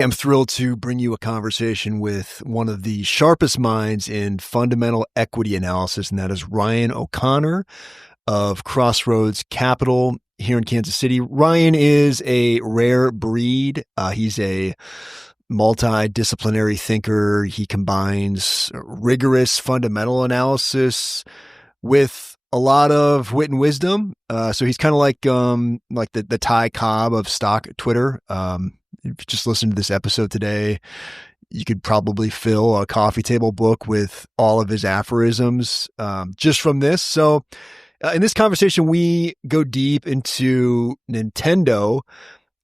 am thrilled to bring you a conversation with one of the sharpest minds in fundamental equity analysis, and that is Ryan O'Connor of Crossroads Capital here in Kansas City. Ryan is a rare breed. He's a multidisciplinary thinker. He combines rigorous fundamental analysis with a lot of wit and wisdom. So he's kind of like the Ty Cobb of stock Twitter. If you just listen to this episode today, you could probably fill a coffee table book with all of his aphorisms just from this. So in this conversation, we go deep into Nintendo.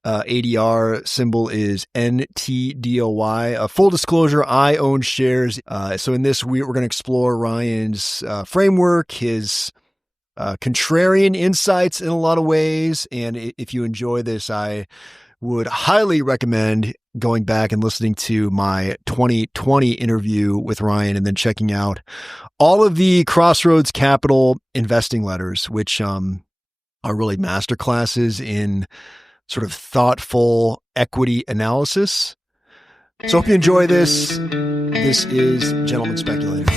ADR symbol is NTDOY. Full disclosure, I own shares. So in this, we're going to explore Ryan's framework, his contrarian insights in a lot of ways. And if you enjoy this, I would highly recommend going back and listening to my 2020 interview with Ryan and then checking out all of the Crossroads Capital investing letters, which are really masterclasses in sort of thoughtful equity analysis. So hope you enjoy this. This is Gentleman Speculator.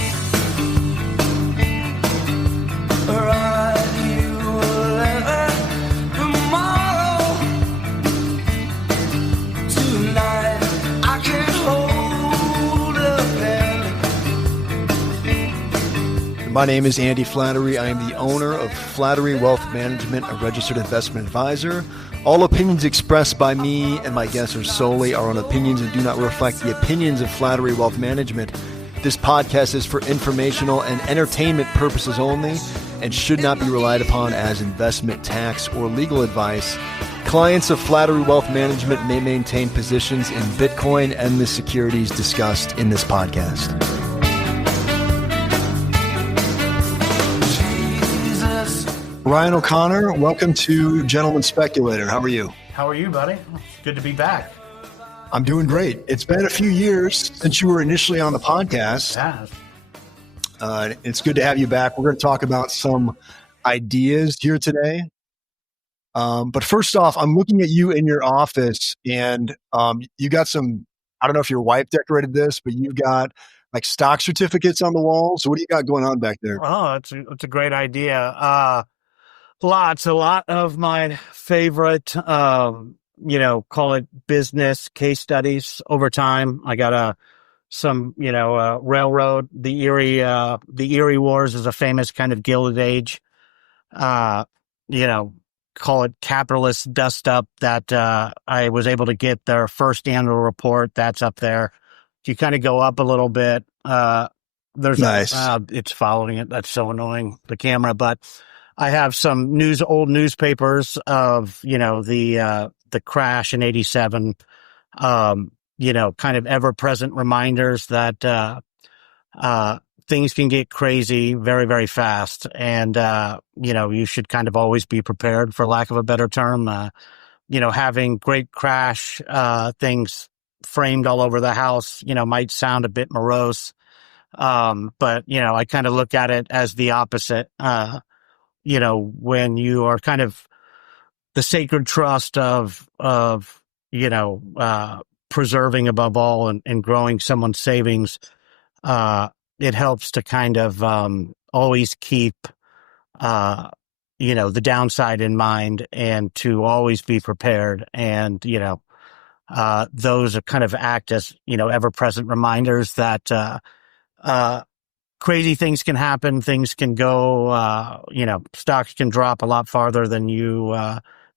My name is Andy Flattery. I am the owner of Flattery Wealth Management, a registered investment advisor. All opinions expressed by me and my guests are solely our own opinions and do not reflect the opinions of Flattery Wealth Management. This podcast is for informational and entertainment purposes only and should not be relied upon as investment, tax, or legal advice. Clients of Flattery Wealth Management may maintain positions in Bitcoin and the securities discussed in this podcast. Ryan O'Connor, welcome to Gentleman Speculator. How are you? How are you, buddy? Good to be back. I'm doing great. It's been a few years since you were initially on the podcast. Yeah. It's good to have you back. We're going to talk about some ideas here today. But first off, I'm looking at you in your office and you got some, I don't know if your wife decorated this, but you've got like stock certificates on the wall. So what do you got going on back there? Oh, it's a great idea. A lot of my favorite, call it business case studies over time. I got some railroad. The Erie Wars is a famous kind of Gilded Age, call it capitalist dust up that I was able to get their first annual report. That's up there. If you kind of go up a little bit, there's nice. It's following it. That's so annoying, the camera, but I have some old newspapers of, the crash in 87, kind of ever-present reminders that things can get crazy very, very fast. And, you should kind of always be prepared, for lack of a better term. Having great crash things framed all over the house, might sound a bit morose. But, I kind of look at it as the opposite. When you are kind of the sacred trust of preserving above all and growing someone's savings, it helps to kind of always keep, the downside in mind and to always be prepared. And, those are kind of act as, ever-present reminders that crazy things can happen. Things can go, stocks can drop a lot farther than you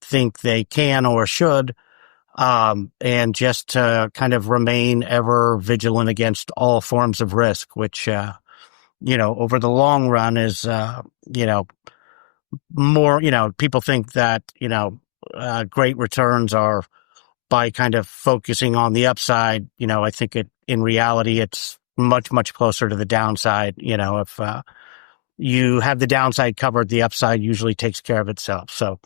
think they can or should. And just to kind of remain ever vigilant against all forms of risk, which, over the long run is, more, people think that, great returns are by kind of focusing on the upside. I think in reality, it's much, much closer to the downside. If you have the downside covered, the upside usually takes care of itself. So,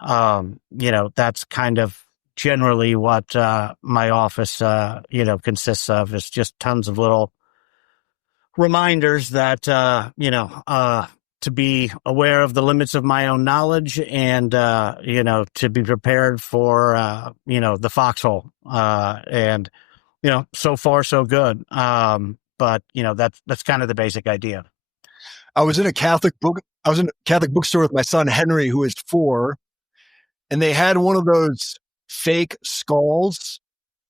that's kind of generally what my office, consists of. Is just tons of little reminders that, to be aware of the limits of my own knowledge and, to be prepared for, the foxhole. And, so far, so good. But, that's kind of the basic idea. I was in a Catholic bookstore with my son, Henry, who is 4, and they had one of those fake skulls,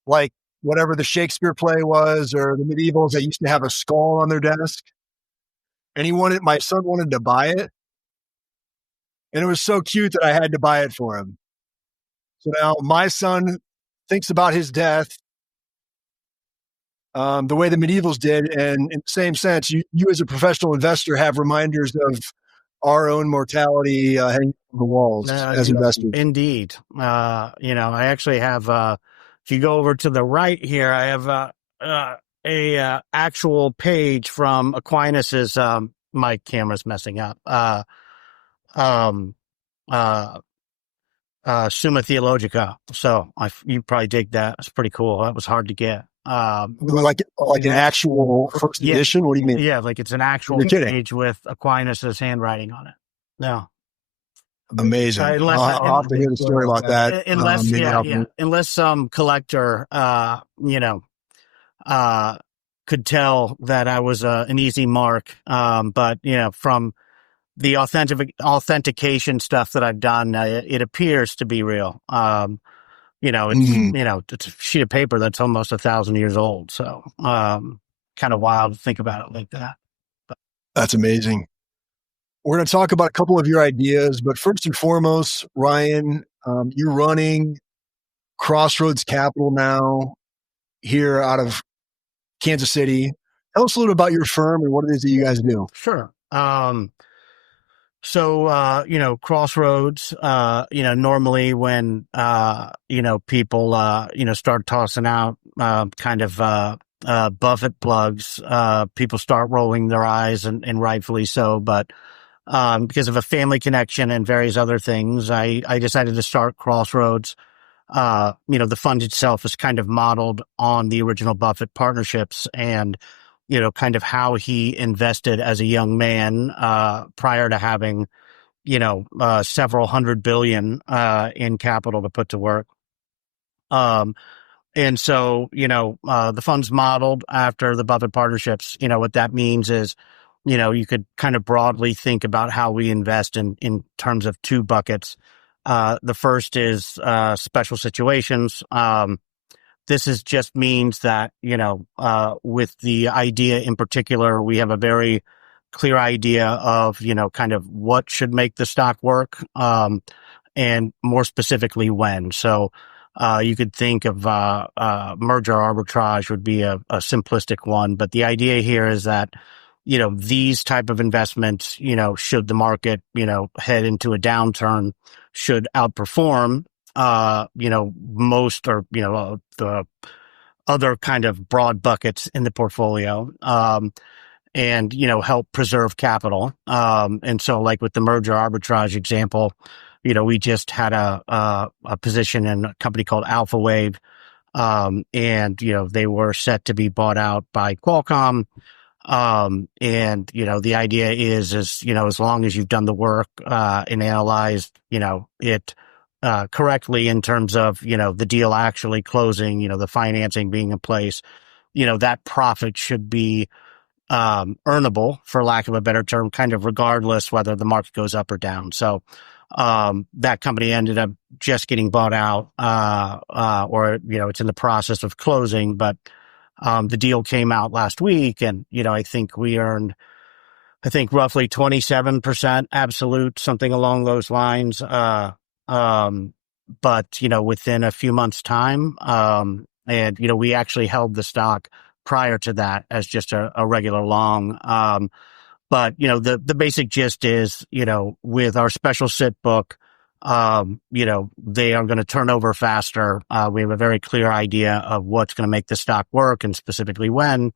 like whatever the Shakespeare play was or the medievals that used to have a skull on their desk. And my son wanted to buy it. And it was so cute that I had to buy it for him. So now my son thinks about his death the way the medievals did. And in the same sense, you as a professional investor have reminders of our own mortality hanging on the walls as investors. Indeed. I actually have, if you go over to the right here, I have a actual page from Aquinas's, my camera's messing up, Summa Theologica. So you probably dig that. It's pretty cool. That was hard to get. Like an actual first edition? What do you mean? Yeah, like it's an actual page with Aquinas's handwriting on it. No. Amazing. I'll have to hear the story about that. Unless some collector, could tell that I was an easy mark. But, from the authentication stuff that I've done, it appears to be real. It's a sheet of paper that's almost 1,000 years old. So, kind of wild to think about it like that. But that's amazing. We're going to talk about a couple of your ideas, but first and foremost, Ryan, you're running Crossroads Capital now here out of Kansas City. Tell us a little about your firm and what it is that you guys do. Sure. Crossroads, normally when, people, start tossing out, Buffett plugs, people start rolling their eyes and rightfully so. But, because of a family connection and various other things, I decided to start Crossroads. The fund itself is kind of modeled on the original Buffett partnerships and, kind of how he invested as a young man, prior to having, several $100 billion, in capital to put to work. And so, the fund's modeled after the Buffett partnerships. What that means is, you could kind of broadly think about how we invest in terms of 2 buckets. The first is special situations. This just means that, with the idea in particular, we have a very clear idea of, kind of what should make the stock work, and more specifically when. So you could think of merger arbitrage would be a simplistic one. But the idea here is that, these type of investments, should the market, head into a downturn, should outperform, most or, the other kind of broad buckets in the portfolio, and, help preserve capital. And so like with the merger arbitrage example, we just had a position in a company called Alpha Wave, and, they were set to be bought out by Qualcomm. And, the idea is, as long as you've done the work, and analyzed, it, correctly in terms of, the deal actually closing, the financing being in place, that profit should be, earnable, for lack of a better term, kind of regardless whether the market goes up or down. So, that company ended up just getting bought out, or, it's in the process of closing, but, the deal came out last week and, I think we earned, roughly 27% absolute, something along those lines. But, within a few months' time, and, we actually held the stock prior to that as just a regular long. But, the basic gist is, with our special sit book, they are going to turn over faster. We have a very clear idea of what's going to make the stock work and specifically when.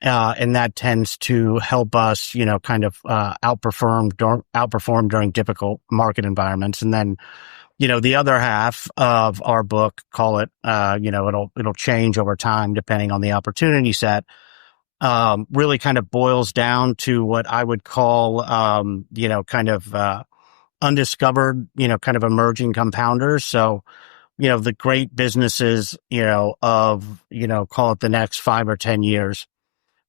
And that tends to help us, kind of outperform during difficult market environments. And then, the other half of our book, call it, it'll change over time depending on the opportunity set. really kind of boils down to what I would call, kind of undiscovered, kind of emerging compounders. So, the great businesses, of, call it the next 5 or 10 years,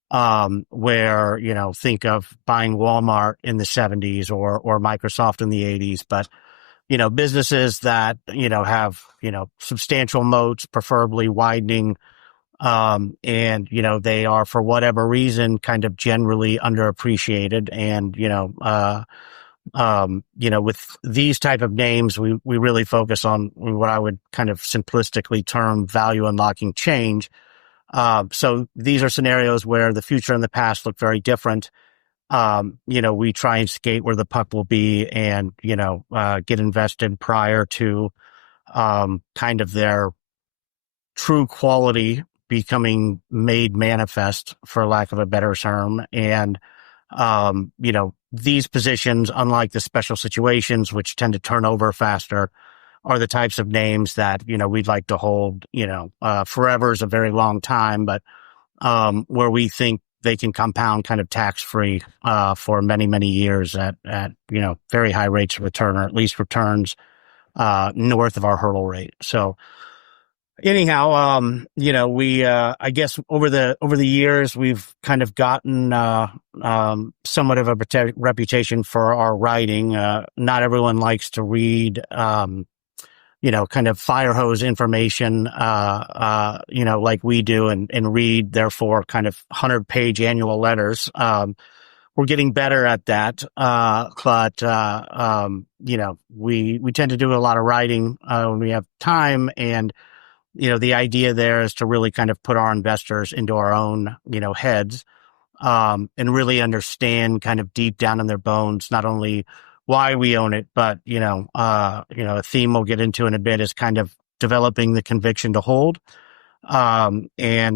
where, think of buying Walmart in the 70s or Microsoft in the 80s, but, businesses that, have, substantial moats, preferably widening, and, they are, for whatever reason, kind of generally underappreciated. And, with these type of names, we really focus on what I would kind of simplistically term value unlocking change. So these are scenarios where the future and the past look very different. We try and skate where the puck will be and, get invested prior to kind of their true quality becoming made manifest, for lack of a better term. And, these positions, unlike the special situations, which tend to turn over faster, are the types of names that, we'd like to hold, forever is a very long time, but where we think they can compound kind of tax-free for many, many years at very high rates of return, or at least returns north of our hurdle rate. So anyhow, we I guess over the years we've kind of gotten somewhat of a reputation for our writing. Not everyone likes to read kind of fire hose information, like we do, and read, therefore, kind of 100-page annual letters. We're getting better at that. But we tend to do a lot of writing when we have time. And, the idea there is to really kind of put our investors into our own, heads, and really understand kind of deep down in their bones, not only why we own it, but, a theme we'll get into in a bit is kind of developing the conviction to hold. And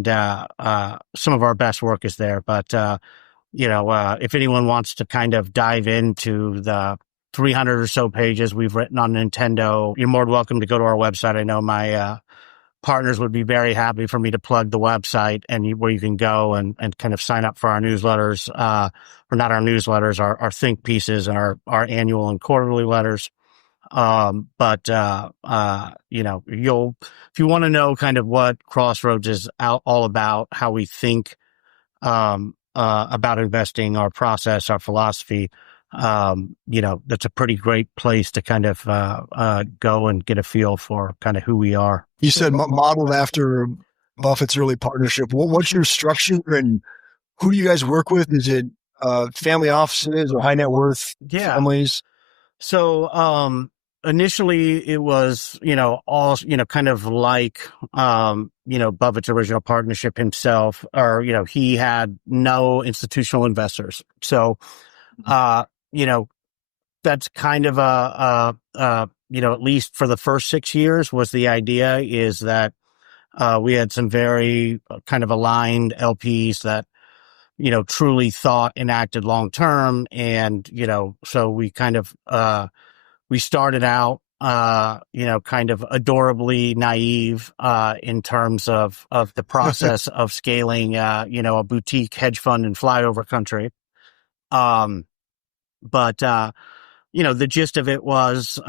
some of our best work is there. But, if anyone wants to kind of dive into the 300 or so pages we've written on Nintendo, you're more than welcome to go to our website. I know my partners would be very happy for me to plug the website where you can go and kind of sign up for our newsletters, or not our newsletters, our think pieces and our annual and quarterly letters. But if you want to know kind of what Crossroads is all about, how we think about investing, our process, our philosophy, that's a pretty great place to kind of go and get a feel for kind of who we are. You said modeled after Buffett's early partnership. What's your structure and who do you guys work with? Is it family offices or high net worth families? So initially it was, all, kind of like, Buffett's original partnership himself, or, he had no institutional investors. So, that's kind of at least for the first 6 years was the idea, is that we had some very kind of aligned LPs that, truly thought and acted long term. And, so we kind of we started out, kind of adorably naive in terms of the process of scaling, a boutique hedge fund in flyover country. But the gist of it was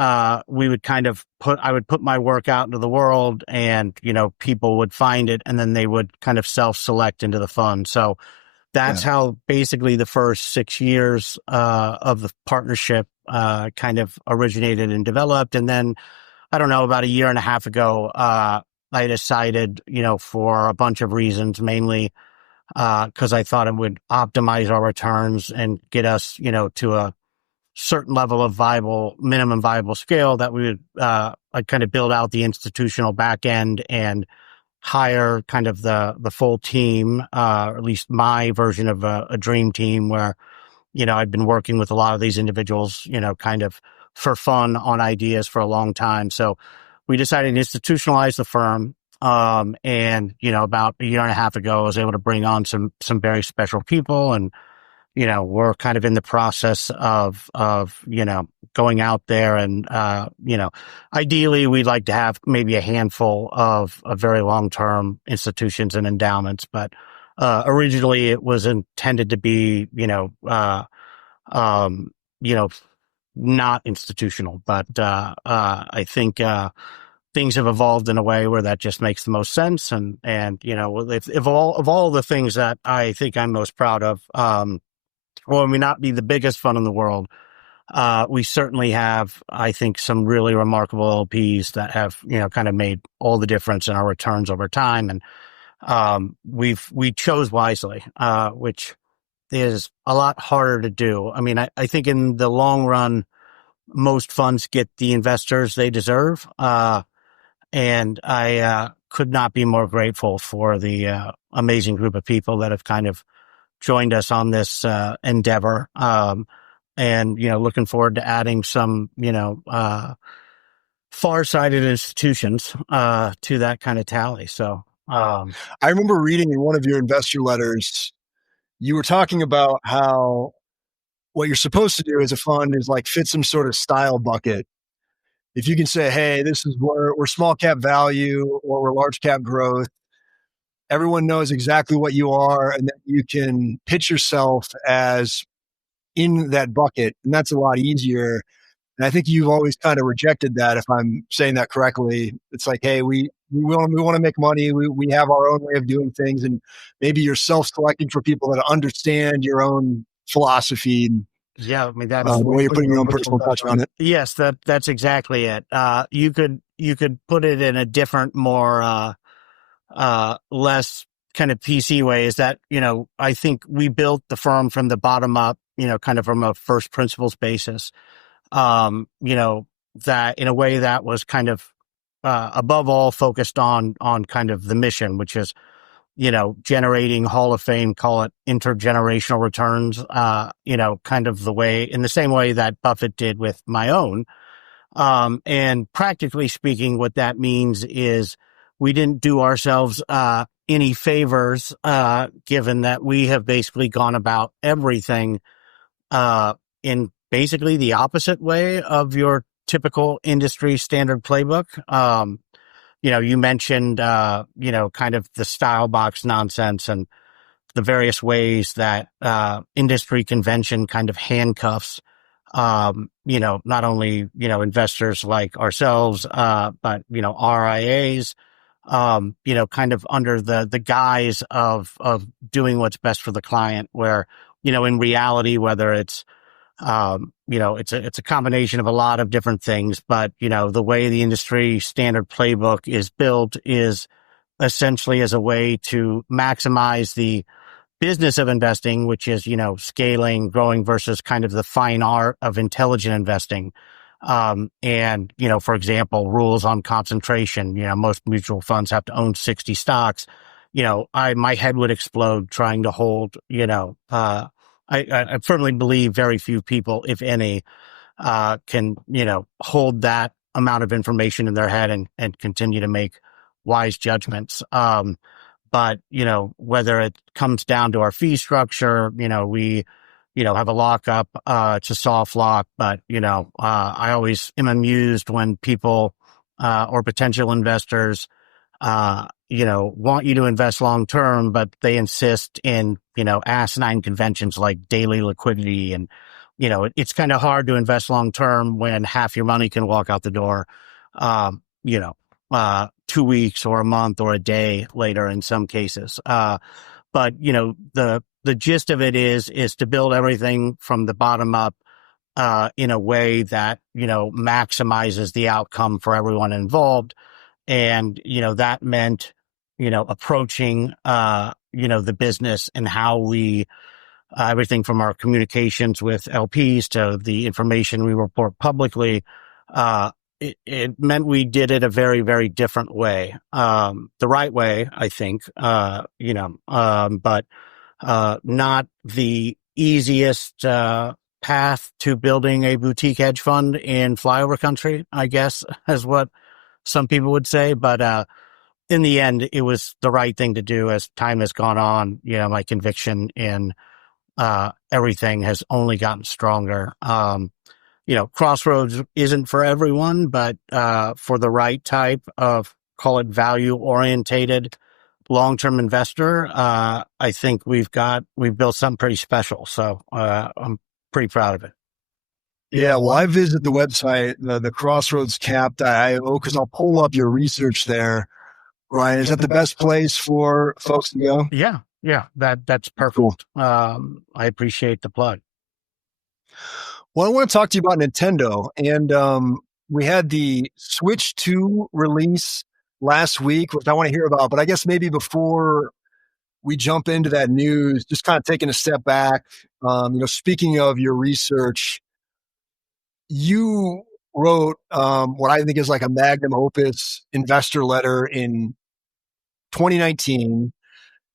we would kind of I would put my work out into the world, and, people would find it, and then they would kind of self-select into the fund. So that's how basically the first 6 years of the partnership kind of originated and developed. And then, I don't know, about a year and a half ago, I decided, for a bunch of reasons, mainly because I thought it would optimize our returns and get us, to a certain level of minimum viable scale, that we would like kind of build out the institutional back end and hire kind of the full team, or at least my version of a dream team, where, I'd been working with a lot of these individuals, kind of for fun on ideas for a long time. So we decided to institutionalize the firm. And, about a year and a half ago, I was able to bring on some very special people, and, we're kind of in the process of, going out there and, ideally we'd like to have maybe a handful of very long-term institutions and endowments, but, Originally it was intended to be, um, you know, not institutional, but I think things have evolved in a way where that just makes the most sense. And if all the things that I think I'm most proud of, well, we not be the biggest fund in the world. We certainly have, I think, some really remarkable LPs that have, kind of made all the difference in our returns over time. And we chose wisely, which is a lot harder to do. I mean, I think in the long run, most funds get the investors they deserve. And I could not be more grateful for the amazing group of people that have kind of joined us on this endeavor. And, looking forward to adding some, far-sighted institutions to that kind of tally. So, I remember reading in one of your investor letters, you were talking about how what you're supposed to do as a fund is like fit some sort of style bucket. If you can say, hey, this is where we're small cap value or we're large cap growth, everyone knows exactly what you are and that you can pitch yourself as in that bucket. And that's a lot easier. And I think you've always kind of rejected that, if I'm saying that correctly. It's like, hey, we want to make money. We have our own way of doing things. And maybe you're self-selecting for people that understand your own philosophy and yeah, I mean, that's the way you're putting your own personal touch on it. Yes, that's exactly it. You could put it in a different, more less kind of PC way. Is that I think we built the firm from the bottom up, kind of from a first principles basis. That in a way that was kind of above all focused on kind of the mission, which is generating Hall of Fame, call it intergenerational returns, kind of in the same way that Buffett did with my own. And practically speaking, what that means is we didn't do ourselves any favors, given that we have basically gone about everything in basically the opposite way of your typical industry standard playbook. You mentioned, kind of the style box nonsense and the various ways that industry convention kind of handcuffs, not only, investors like ourselves, but, RIAs, kind of under the guise of doing what's best for the client, where, in reality, whether it's it's a combination of a lot of different things, but, the way the industry standard playbook is built is essentially as a way to maximize the business of investing, which is, scaling, growing versus kind of the fine art of intelligent investing. And, for example, rules on concentration, most mutual funds have to own 60 stocks. My head would explode trying to hold, I firmly believe very few people, if any, can, hold that amount of information in their head and continue to make wise judgments. But, whether it comes down to our fee structure, we, have a lockup, it's a soft lock, but, I always am amused when people, or potential investors, want you to invest long term, but they insist in, asinine conventions like daily liquidity. And, it's kind of hard to invest long term when half your money can walk out the door, 2 weeks or a month or a day later in some cases. But, the gist of it is to build everything from the bottom up, in a way that, maximizes the outcome for everyone involved. And, that meant, approaching, the business and how we, everything from our communications with LPs to the information we report publicly, it meant we did it a very, very different way. The right way, I think, but not the easiest path to building a boutique hedge fund in flyover country, I guess, is what some people would say. But in the end, it was the right thing to do. As time has gone on, my conviction in everything has only gotten stronger. Crossroads isn't for everyone, but for the right type of, call it value orientated long-term investor, I think we've built something pretty special. So, I'm pretty proud of it. Yeah, well, I visit the website, the crossroadscap.io, because I'll pull up your research there. Ryan, is that the best place for folks to go? Yeah. Yeah. That's perfect. Cool. I appreciate the plug. Well, I want to talk to you about Nintendo. And we had the Switch 2 release last week, which I want to hear about. But I guess maybe before we jump into that news, just kind of taking a step back, speaking of your research, you wrote what I think is like a magnum opus investor letter in 2019.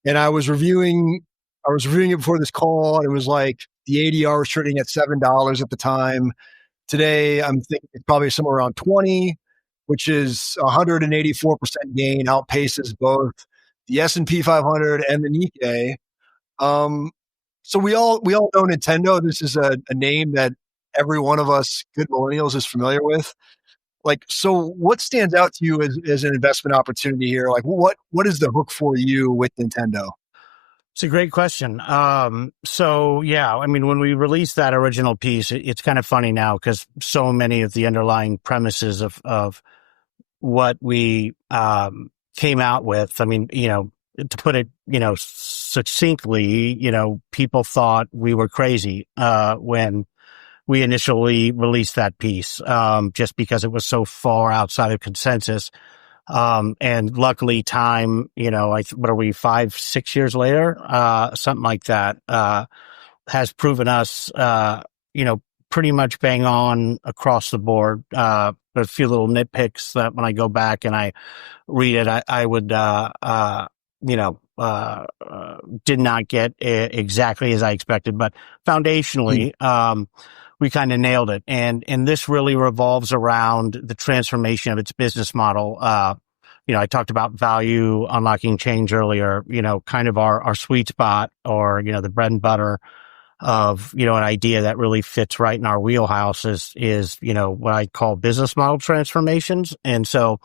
And I was reviewing it before this call, and it was like the ADR was trading at $7 at the time. Today, I'm thinking it's probably somewhere around 20, which is 184% gain, outpaces both the S&P 500 and the Nikkei. So we all know Nintendo. This is a name that every one of us good millennials is familiar with. Like, so what stands out to you as an investment opportunity here? Like, what is the hook for you with Nintendo? It's a great question. So yeah, I mean, when we released that original piece, it's kind of funny now because so many of the underlying premises of what we came out with. I mean, to put it, succinctly, people thought we were crazy when we initially released that piece, just because it was so far outside of consensus. And luckily time, what are we, 5, 6 years later? Something like that, has proven us, pretty much bang on across the board. A few little nitpicks that when I go back and I read it, I would, did not get exactly as I expected, but foundationally, we kind of nailed it. And this really revolves around the transformation of its business model. I talked about value unlocking change earlier, kind of our sweet spot, or, the bread and butter of, an idea that really fits right in our wheelhouse is, what I call business model transformations. And so,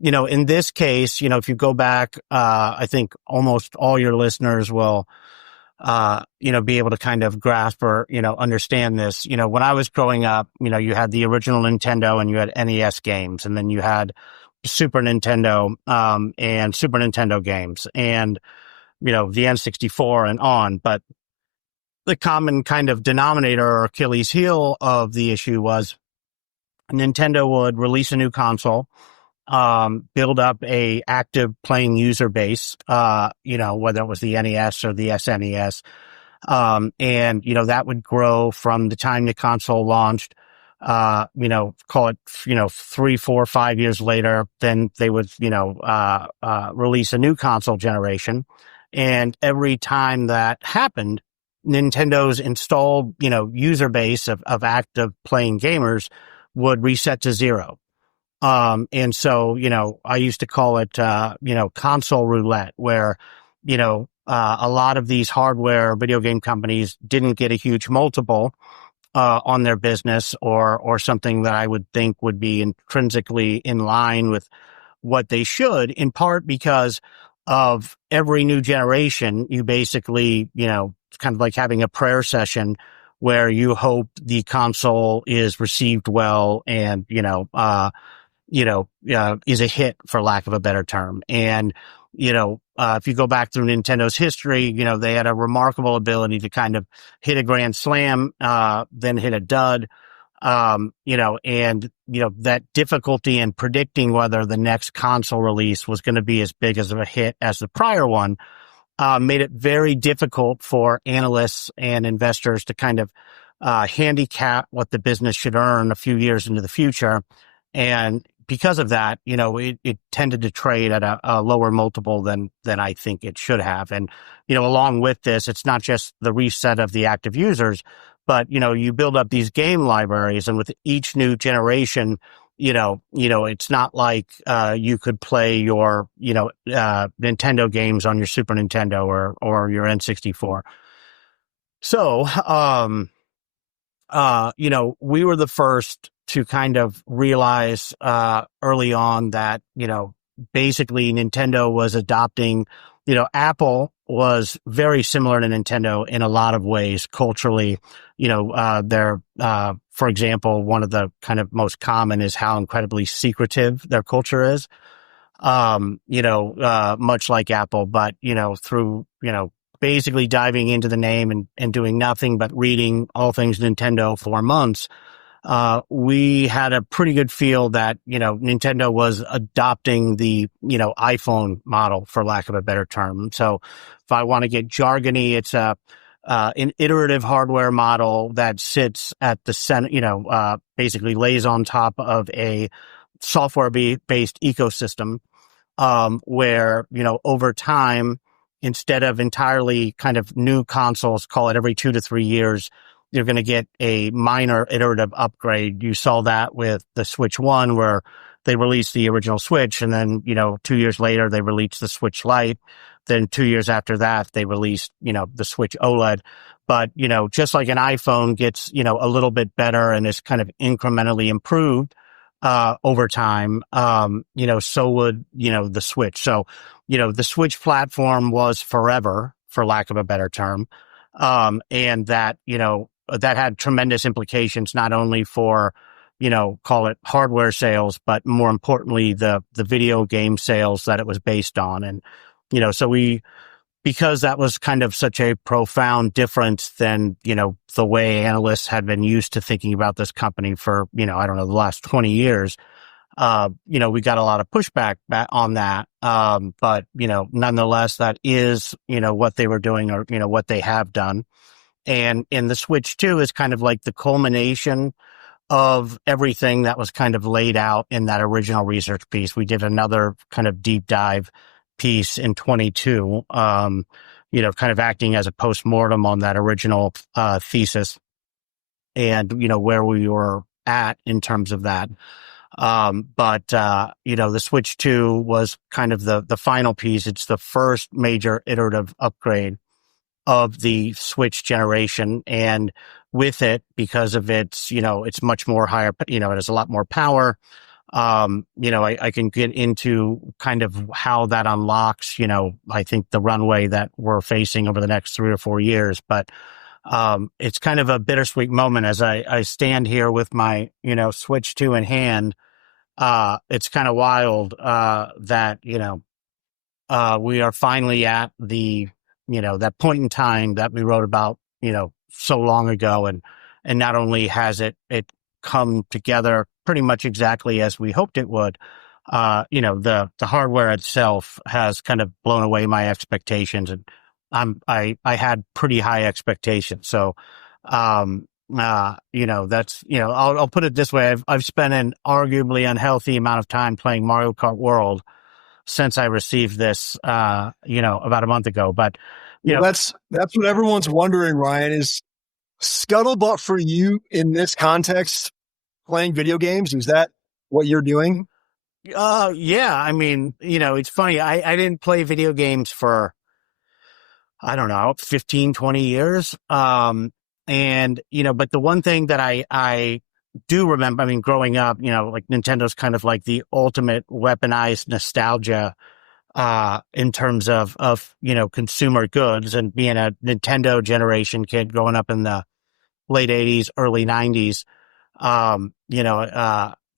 in this case, if you go back, I think almost all your listeners will, be able to kind of grasp or, understand this. When I was growing up, you had the original Nintendo and you had NES games, and then you had Super Nintendo, and Super Nintendo games, and, the N64 and on. But the common kind of denominator or Achilles heel of the issue was Nintendo would release a new console, build up a active playing user base, whether it was the NES or the SNES. And, that would grow from the time the console launched, call it, 3, 4, 5 years later, then they would, release a new console generation. And every time that happened, Nintendo's installed, user base of active playing gamers would reset to zero. And so, I used to call it, console roulette, where, a lot of these hardware video game companies didn't get a huge multiple, on their business, or something that I would think would be intrinsically in line with what they should, in part because of every new generation, you basically, it's kind of like having a prayer session where you hope the console is received well and, is a hit, for lack of a better term. And, if you go back through Nintendo's history, they had a remarkable ability to kind of hit a grand slam, then hit a dud, and, that difficulty in predicting whether the next console release was going to be as big as of a hit as the prior one, made it very difficult for analysts and investors to kind of handicap what the business should earn a few years into the future. And because of that, it tended to trade at a lower multiple than I think it should have. And, along with this, it's not just the reset of the active users, but, you build up these game libraries, and with each new generation, it's not like you could play your, Nintendo games on your Super Nintendo or your N64. So, we were the first to kind of realize early on that, basically Nintendo was adopting, Apple was very similar to Nintendo in a lot of ways culturally. For example, one of the kind of most common is how incredibly secretive their culture is. Much like Apple, but, through, basically diving into the name and doing nothing but reading all things Nintendo for months, we had a pretty good feel that, Nintendo was adopting the, iPhone model, for lack of a better term. So if I want to get jargony, it's an iterative hardware model that sits at the center, basically lays on top of a software-based ecosystem, where, over time, instead of entirely kind of new consoles, call it every 2 to 3 years, you're going to get a minor iterative upgrade. You saw that with the Switch 1, where they released the original Switch, and then, 2 years later, they released the Switch Lite. Then 2 years after that, they released, the Switch OLED. But, just like an iPhone gets, a little bit better and is kind of incrementally improved over time, so would, the Switch. So, the Switch platform was forever, for lack of a better term. And that, that had tremendous implications, not only for, call it hardware sales, but more importantly, the video game sales that it was based on. And, because that was kind of such a profound difference than, the way analysts had been used to thinking about this company for, I don't know, the last 20 years, we got a lot of pushback on that. But, nonetheless, that is, what they were doing, or, what they have done. And the Switch 2 is kind of like the culmination of everything that was kind of laid out in that original research piece. We did another kind of deep dive piece in 22, kind of acting as a postmortem on that original thesis, and, where we were at in terms of that. But the Switch 2 was kind of the final piece. It's the first major iterative upgrade of the Switch generation. And with it, because of its, it's much more higher, it has a lot more power. I can get into kind of how that unlocks, I think the runway that we're facing over the next 3 or 4 years. But it's kind of a bittersweet moment as I stand here with my, Switch 2 in hand. It's kind of wild that, we are finally at the, that point in time that we wrote about, so long ago. And not only has it come together pretty much exactly as we hoped it would, the hardware itself has kind of blown away my expectations, and I had pretty high expectations. So, that's, I'll put it this way. I've spent an arguably unhealthy amount of time playing Mario Kart World since I received this, about a month ago. But, that's what everyone's wondering, Ryan, is scuttlebutt for you in this context, playing video games. Is that what you're doing? Yeah. I mean, it's funny. I didn't play video games for, I don't know, 15, 20 years. And, but the one thing that I do remember, I mean, growing up, like Nintendo's kind of like the ultimate weaponized nostalgia, in terms of, consumer goods, and being a Nintendo generation kid growing up in the late 80s, early 90s.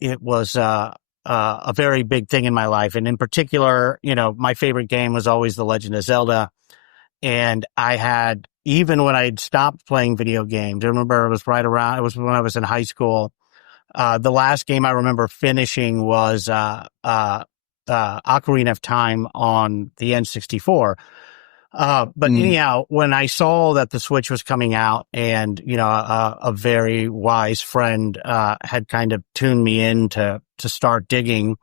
It was, a very big thing in my life. And in particular, my favorite game was always The Legend of Zelda. And I had, even when I'd stopped playing video games, I remember it was when I was in high school. The last game I remember finishing was Ocarina of Time on the N64. But anyhow, when I saw that the Switch was coming out, and, a very wise friend had kind of tuned me in to start digging,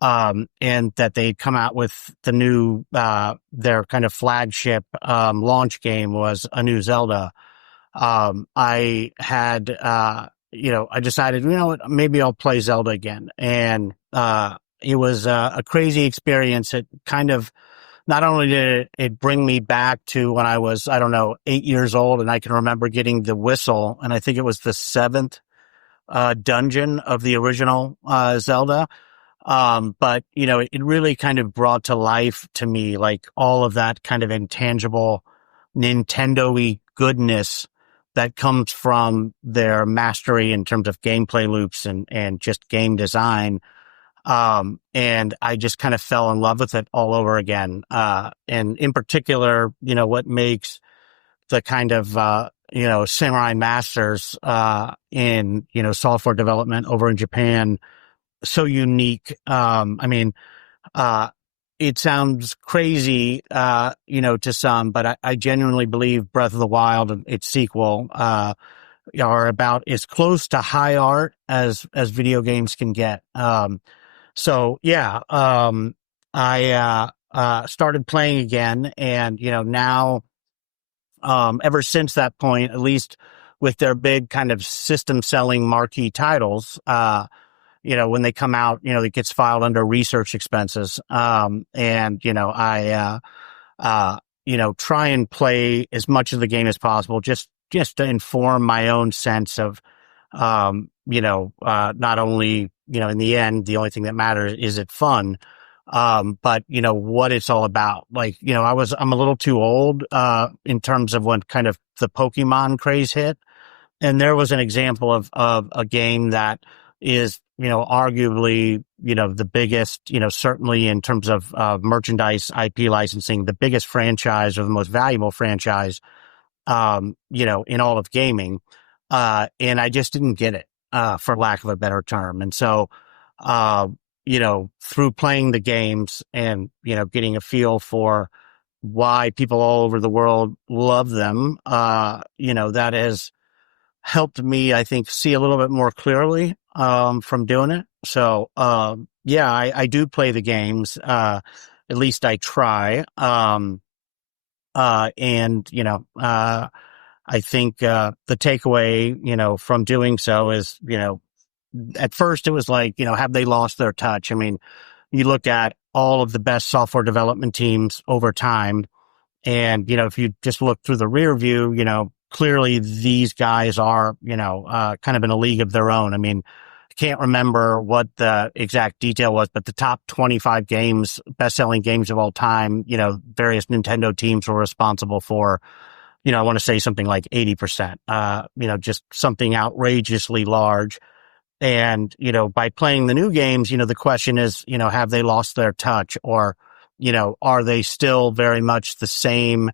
and that they'd come out with the new, their kind of flagship launch game was a new Zelda. I had, I decided, what, maybe I'll play Zelda again. And it was a crazy experience. It kind of, not only did it bring me back to when I was, I don't know, 8 years old, and I can remember getting the whistle, and I think it was the 7th dungeon of the original Zelda. But it really kind of brought to life to me, like all of that kind of intangible Nintendo-y goodness that comes from their mastery in terms of gameplay loops and just game design. And I just kind of fell in love with it all over again. And in particular, what makes the kind of, Samurai Masters, in, software development over in Japan so unique. Uh, it sounds crazy, to some, but I genuinely believe Breath of the Wild and its sequel, are about as close to high art as video games can get. So yeah, I started playing again, and now, ever since that point, at least with their big kind of system selling marquee titles, when they come out, it gets filed under research expenses. And try and play as much of the game as possible, just to inform my own sense of, not only, in the end, the only thing that matters is it fun, but what it's all about. Like, I'm a little too old, in terms of when kind of the Pokemon craze hit. And there was an example of a game that is, arguably, the biggest, certainly in terms of merchandise, IP licensing, the biggest franchise or the most valuable franchise, in all of gaming. And I just didn't get it, for lack of a better term. And so, through playing the games and, getting a feel for why people all over the world love them, that has helped me, I think, see a little bit more clearly, from doing it. So, yeah, I do play the games. At least I try. And, I think, the takeaway, from doing so is, at first it was like, have they lost their touch? I mean, you look at all of the best software development teams over time, and, if you just look through the rear view, clearly these guys are, kind of in a league of their own. I mean, I can't remember what the exact detail was, but the top 25 games, best-selling games of all time, various Nintendo teams were responsible for, I want to say something like 80%, just something outrageously large. And, by playing the new games, the question is, have they lost their touch, or, are they still very much the same,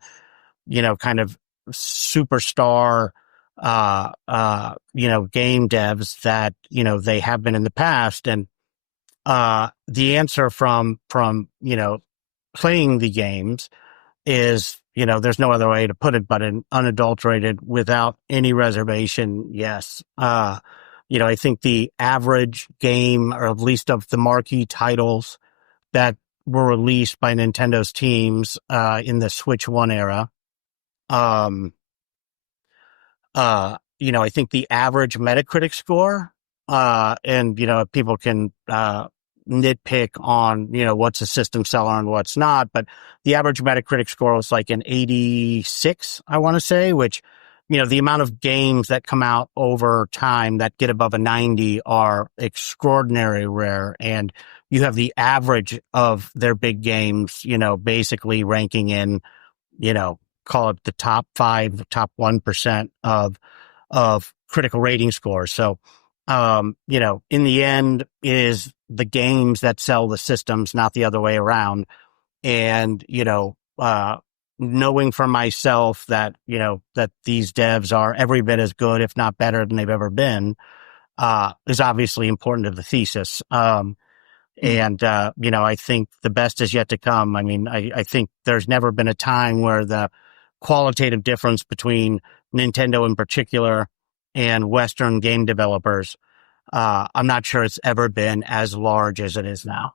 kind of superstar, game devs that, they have been in the past? And, the answer from, playing the games is, there's no other way to put it, but an unadulterated, without any reservation, yes. I think the average game, or at least of the marquee titles that were released by Nintendo's teams, in the Switch One era, um, I think the average Metacritic score, and, people can, nitpick on, what's a system seller and what's not, but the average Metacritic score was like an 86, I want to say, which, the amount of games that come out over time that get above a 90 are extraordinarily rare. And you have the average of their big games, basically ranking in, call it the top 5, top 1% of critical rating scores. So, in the end, it is the games that sell the systems, not the other way around. And, knowing for myself that, that these devs are every bit as good, if not better than they've ever been, is obviously important to the thesis. And, I think the best is yet to come. I mean, I think there's never been a time where the qualitative difference between Nintendo in particular and Western game developers, I'm not sure it's ever been as large as it is now.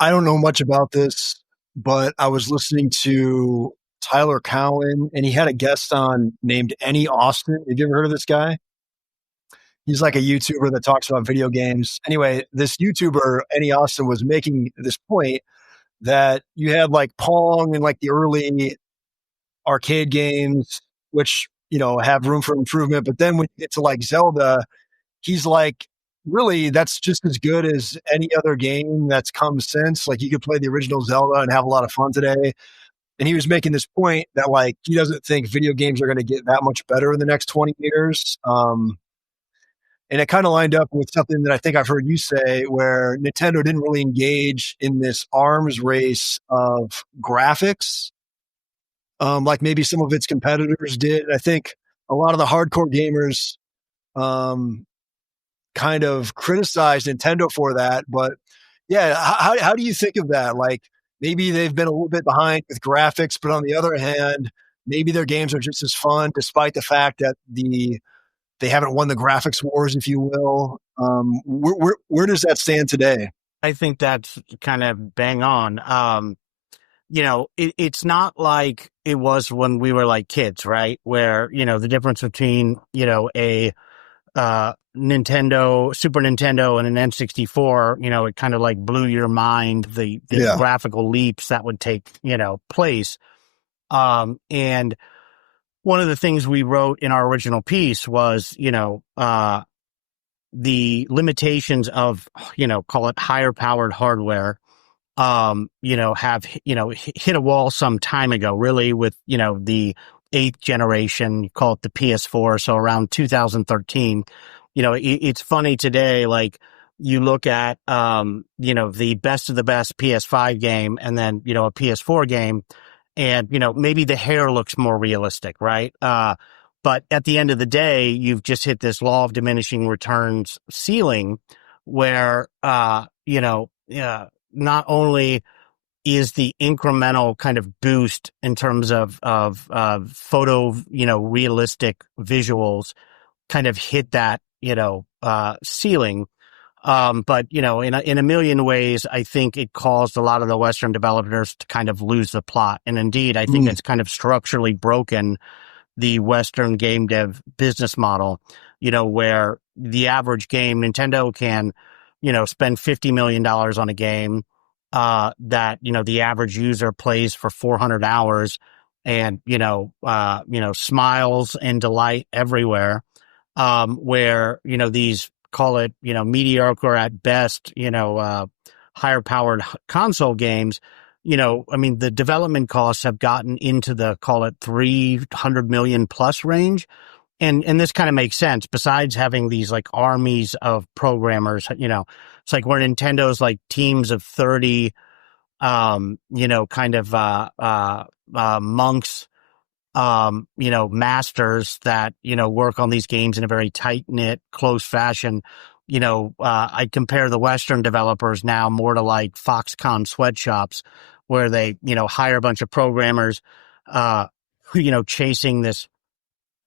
I don't know much about this, but I was listening to Tyler Cowen, and he had a guest on named Any Austin. Have you ever heard of this guy? He's like a YouTuber that talks about video games. Anyway, this YouTuber, Any Austin, was making this point that you had like Pong and like the early arcade games, which, have room for improvement. But then when you get to like Zelda, he's like, really, that's just as good as any other game that's come since. Like, you could play the original Zelda and have a lot of fun today. And he was making this point that, like, he doesn't think video games are going to get that much better in the next 20 years. And it kind of lined up with something that I think I've heard you say, where Nintendo didn't really engage in this arms race of graphics, like maybe some of its competitors did. I think a lot of the hardcore gamers um, kind of criticized Nintendo for that. But yeah, how do you think of that? Like, maybe they've been a little bit behind with graphics, but on the other hand, maybe their games are just as fun, despite the fact that they haven't won the graphics wars, if you will. Where does that stand today? I think that's kind of bang on. It's not like it was when we were like kids, right? Where, the difference between, a Nintendo, Super Nintendo and an N64, it kind of like blew your mind, the Yeah. graphical leaps that would take, place. And one of the things we wrote in our original piece was, the limitations of, call it higher powered hardware, have, hit a wall some time ago, really, with, the eighth generation, call it the PS4. So around 2013, it's funny today, like, you look at, the best of the best PS5 game and then, a PS4 game, and, maybe the hair looks more realistic, right? But at the end of the day, you've just hit this law of diminishing returns ceiling where, not only is the incremental kind of boost in terms of photo, realistic visuals kind of hit that, ceiling. But, in a million ways, I think it caused a lot of the Western developers to kind of lose the plot. And indeed, I think it's kind of structurally broken the Western game dev business model, where the average game, Nintendo can, spend $50 million on a game that, the average user plays for 400 hours and, smiles and delight everywhere. Where, these, call it, mediocre at best, higher powered console games, I mean, the development costs have gotten into the, call it, 300 million plus range. And this kind of makes sense. Besides having these like armies of programmers, it's like where Nintendo's like teams of 30, kind of monks, masters that, work on these games in a very tight knit, close fashion. I compare the Western developers now more to like Foxconn sweatshops, where they, hire a bunch of programmers, chasing this,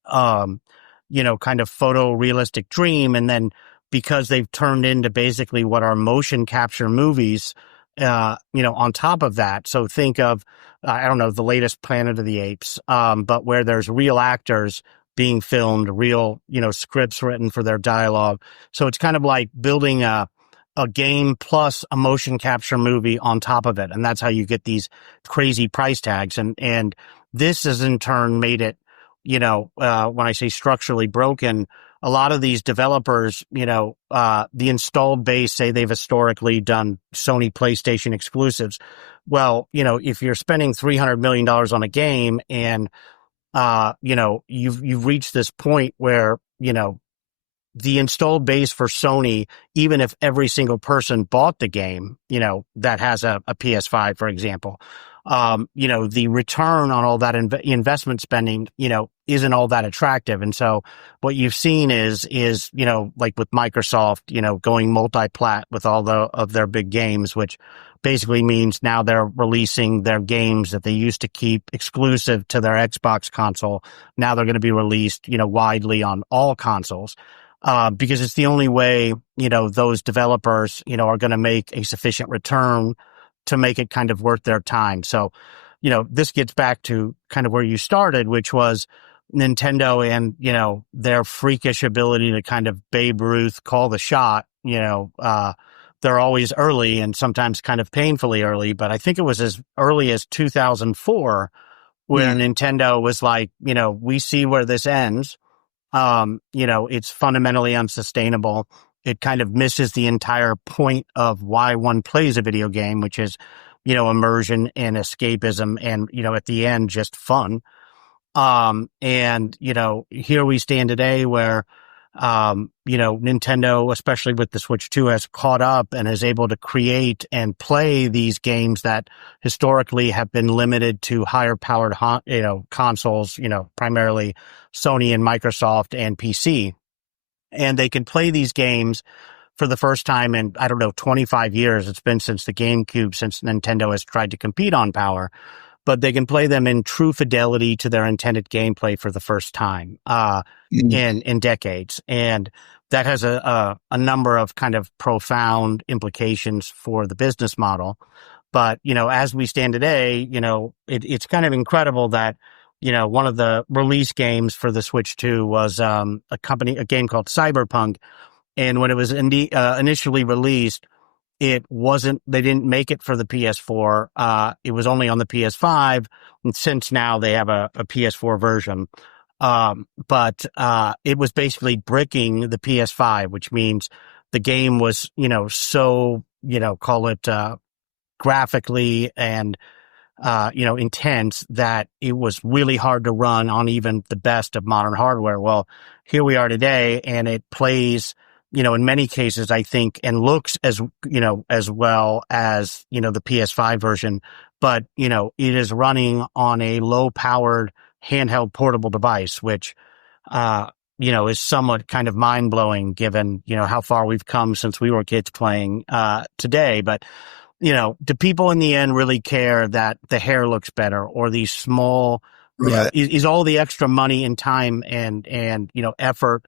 kind of photorealistic dream. And then because they've turned into basically what are motion capture movies, on top of that. So think of, I don't know, the latest Planet of the Apes, but where there's real actors being filmed, real, scripts written for their dialogue. So it's kind of like building a game plus a motion capture movie on top of it. And that's how you get these crazy price tags. And this has in turn made it, when I say structurally broken, a lot of these developers, the installed base say they've historically done Sony PlayStation exclusives. Well, if you're spending $300 million on a game and, you've reached this point where, the installed base for Sony, even if every single person bought the game, that has a PS5, for example, the return on all that investment spending, isn't all that attractive. And so what you've seen is, like with Microsoft, going multi-plat with all of their big games, which basically means now they're releasing their games that they used to keep exclusive to their Xbox console. Now they're going to be released, widely on all consoles. Because it's the only way, those developers, are going to make a sufficient return to make it kind of worth their time. So, this gets back to kind of where you started, which was Nintendo and, their freakish ability to kind of Babe Ruth call the shot. They're always early and sometimes kind of painfully early, but I think it was as early as 2004 where Nintendo was like, we see where this ends. It's fundamentally unsustainable. it kind of misses the entire point of why one plays a video game, which is, immersion and escapism and, at the end, just fun. And, here we stand today where, Nintendo, especially with the Switch 2, has caught up and is able to create and play these games that historically have been limited to higher powered, consoles, primarily Sony and Microsoft and PC. And they can play these games for the first time in, I don't know, 25 years. It's been since the GameCube, since Nintendo has tried to compete on power, but they can play them in true fidelity to their intended gameplay for the first time in decades. And that has a number of kind of profound implications for the business model. But, as we stand today, it's kind of incredible that, one of the release games for the Switch 2 was a game called Cyberpunk. And when it was initially released, they didn't make it for the PS4. It was only on the PS5. And since now they have a PS4 version. But it was basically bricking the PS5, which means the game was, so, call it graphically and, intense that it was really hard to run on even the best of modern hardware. Well, here we are today, and it plays, in many cases, I think, and looks as well as, the PS5 version, but, it is running on a low powered handheld portable device, which, is somewhat kind of mind blowing given, how far we've come since we were kids playing, today. But, do people in the end really care that the hair looks better or these small, is all the extra money and time and, effort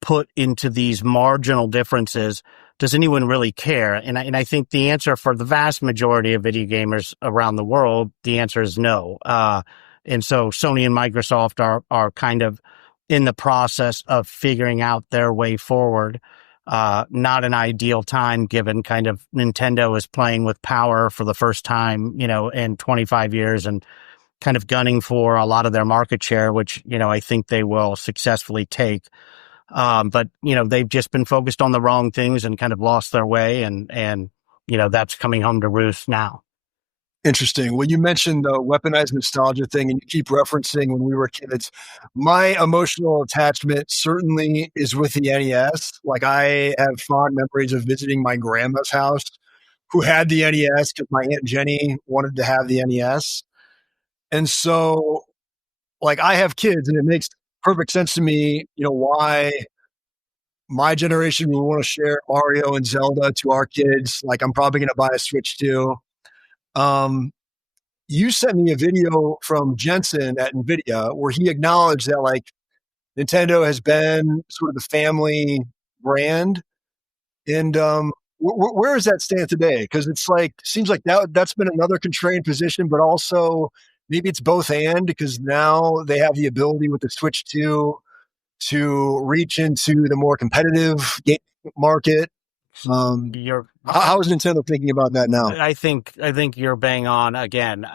put into these marginal differences? Does anyone really care? And I think the answer for the vast majority of video gamers around the world, the answer is no. And so Sony and Microsoft are kind of in the process of figuring out their way forward. Not an ideal time given kind of Nintendo is playing with power for the first time, in 25 years and kind of gunning for a lot of their market share, which, I think they will successfully take. But, they've just been focused on the wrong things and kind of lost their way. And that's coming home to roost now. Interesting. Well, you mentioned the weaponized nostalgia thing, and you keep referencing when we were kids. My emotional attachment certainly is with the NES. Like, I have fond memories of visiting my grandma's house, who had the NES because my Aunt Jenny wanted to have the NES. And so, like, I have kids, and it makes perfect sense to me, why my generation would want to share Mario and Zelda to our kids. Like, I'm probably going to buy a Switch too. You sent me a video from Jensen at NVIDIA where he acknowledged that like Nintendo has been sort of the family brand. And where does that stand today? Because it's like, seems like that's been another constrained position, but also maybe it's both and, because now they have the ability with the Switch 2 to reach into the more competitive game market. How is Nintendo thinking about that now? I think you're bang on again.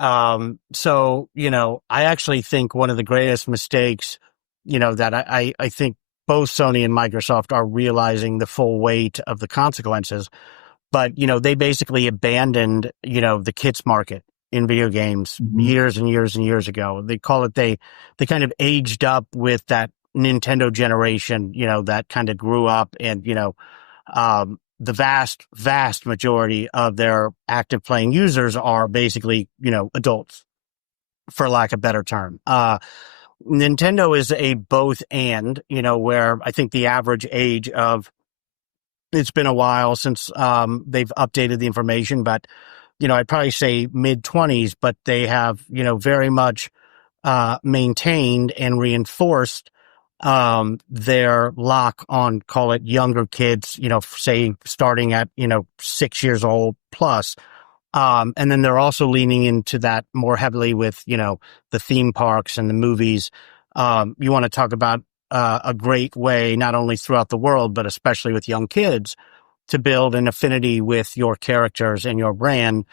So, I actually think one of the greatest mistakes, that I think both Sony and Microsoft are realizing the full weight of the consequences, but, they basically abandoned, the kits market in video games years and years and years ago. They call it, they kind of aged up with that Nintendo generation, that kind of grew up and, the vast majority of their active playing users are basically, adults, for lack of a better term. Nintendo is a both and, where I think the average age of, it's been a while since they've updated the information, but, I'd probably say mid-20s, but they have, very much maintained and reinforced their lock on, call it younger kids, say starting at, 6 years old plus. And then they're also leaning into that more heavily with, the theme parks and the movies. You want to talk about a great way, not only throughout the world, but especially with young kids, to build an affinity with your characters and your brand.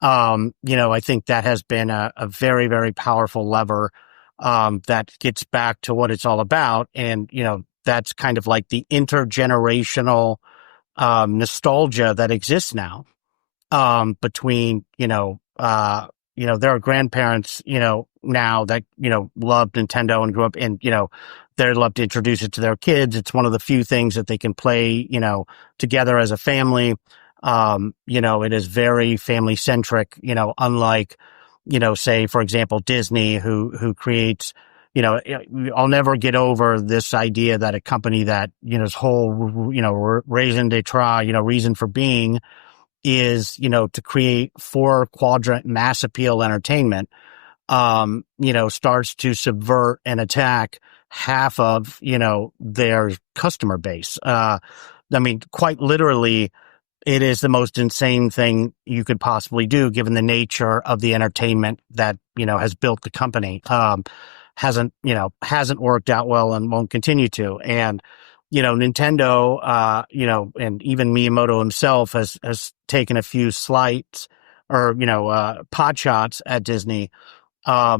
I think that has been a very, very powerful lever that gets back to what it's all about. And, that's kind of like the intergenerational nostalgia that exists now between, there are grandparents, now that, love Nintendo and grew up and, they love to introduce it to their kids. It's one of the few things that they can play, together as a family. It is very family centric, unlike, say, for example, Disney, who creates, I'll never get over this idea that a company that, its whole, raison d'etre, reason for being is, to create four quadrant mass appeal entertainment, starts to subvert and attack half of, their customer base. Quite literally, it is the most insane thing you could possibly do, given the nature of the entertainment that, has built the company. Hasn't worked out well and won't continue to. And, Nintendo, and even Miyamoto himself has taken a few slights or, pot shots at Disney,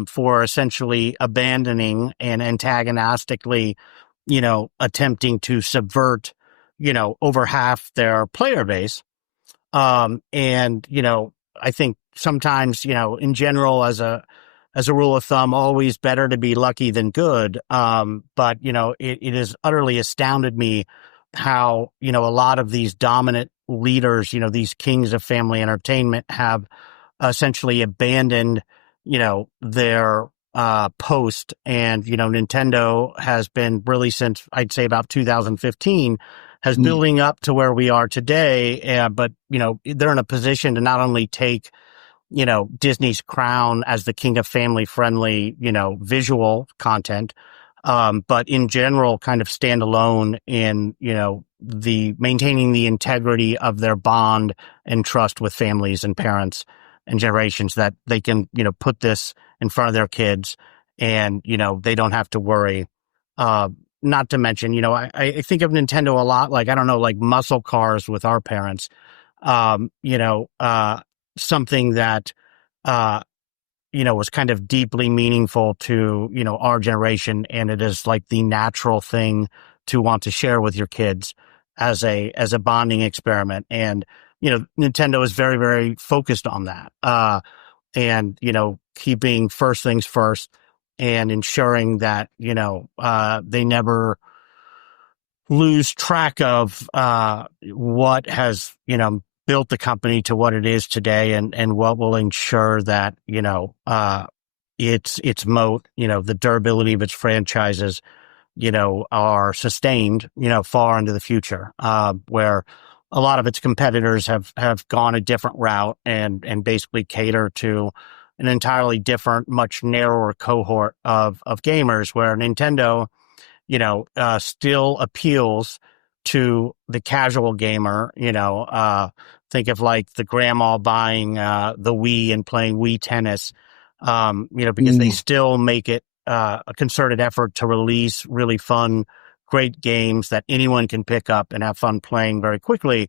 for essentially abandoning and antagonistically, attempting to subvert, over half their player base. I think sometimes, in general, as a rule of thumb, always better to be lucky than good. But, it has utterly astounded me how, a lot of these dominant leaders, these kings of family entertainment have essentially abandoned, their post. And, Nintendo has been really since I'd say about 2015 has building up to where we are today. But, they're in a position to not only take, Disney's crown as the king of family friendly, visual content, but in general kind of stand alone in, the maintaining the integrity of their bond and trust with families and parents and generations, that they can, put this in front of their kids and, they don't have to worry. Not to mention, I think of Nintendo a lot, like, I don't know, like muscle cars with our parents, something that, was kind of deeply meaningful to, our generation. And it is like the natural thing to want to share with your kids as a bonding experiment. And, Nintendo is very, very focused on that. And, keeping first things first and ensuring that, they never lose track of, what has, built the company to what it is today, and what will ensure that, its moat, the durability of its franchises, are sustained, far into the future, where a lot of its competitors have gone a different route and basically cater to an entirely different, much narrower cohort of gamers, where Nintendo, still appeals to the casual gamer. Think of like the grandma buying the Wii and playing Wii tennis, because they still make it a concerted effort to release really fun, great games that anyone can pick up and have fun playing very quickly.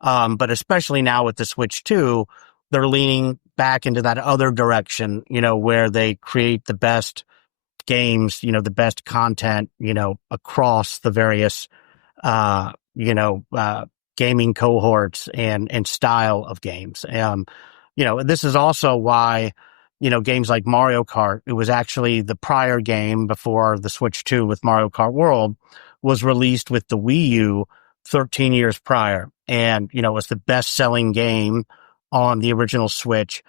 But especially now with the Switch 2, they're leaning back into that other direction, where they create the best games, the best content, across the various, gaming cohorts and style of games. This is also why, games like Mario Kart, it was actually the prior game before the Switch 2 with Mario Kart World was released with the Wii U 13 years prior. And, it was the best selling game on the original Switch,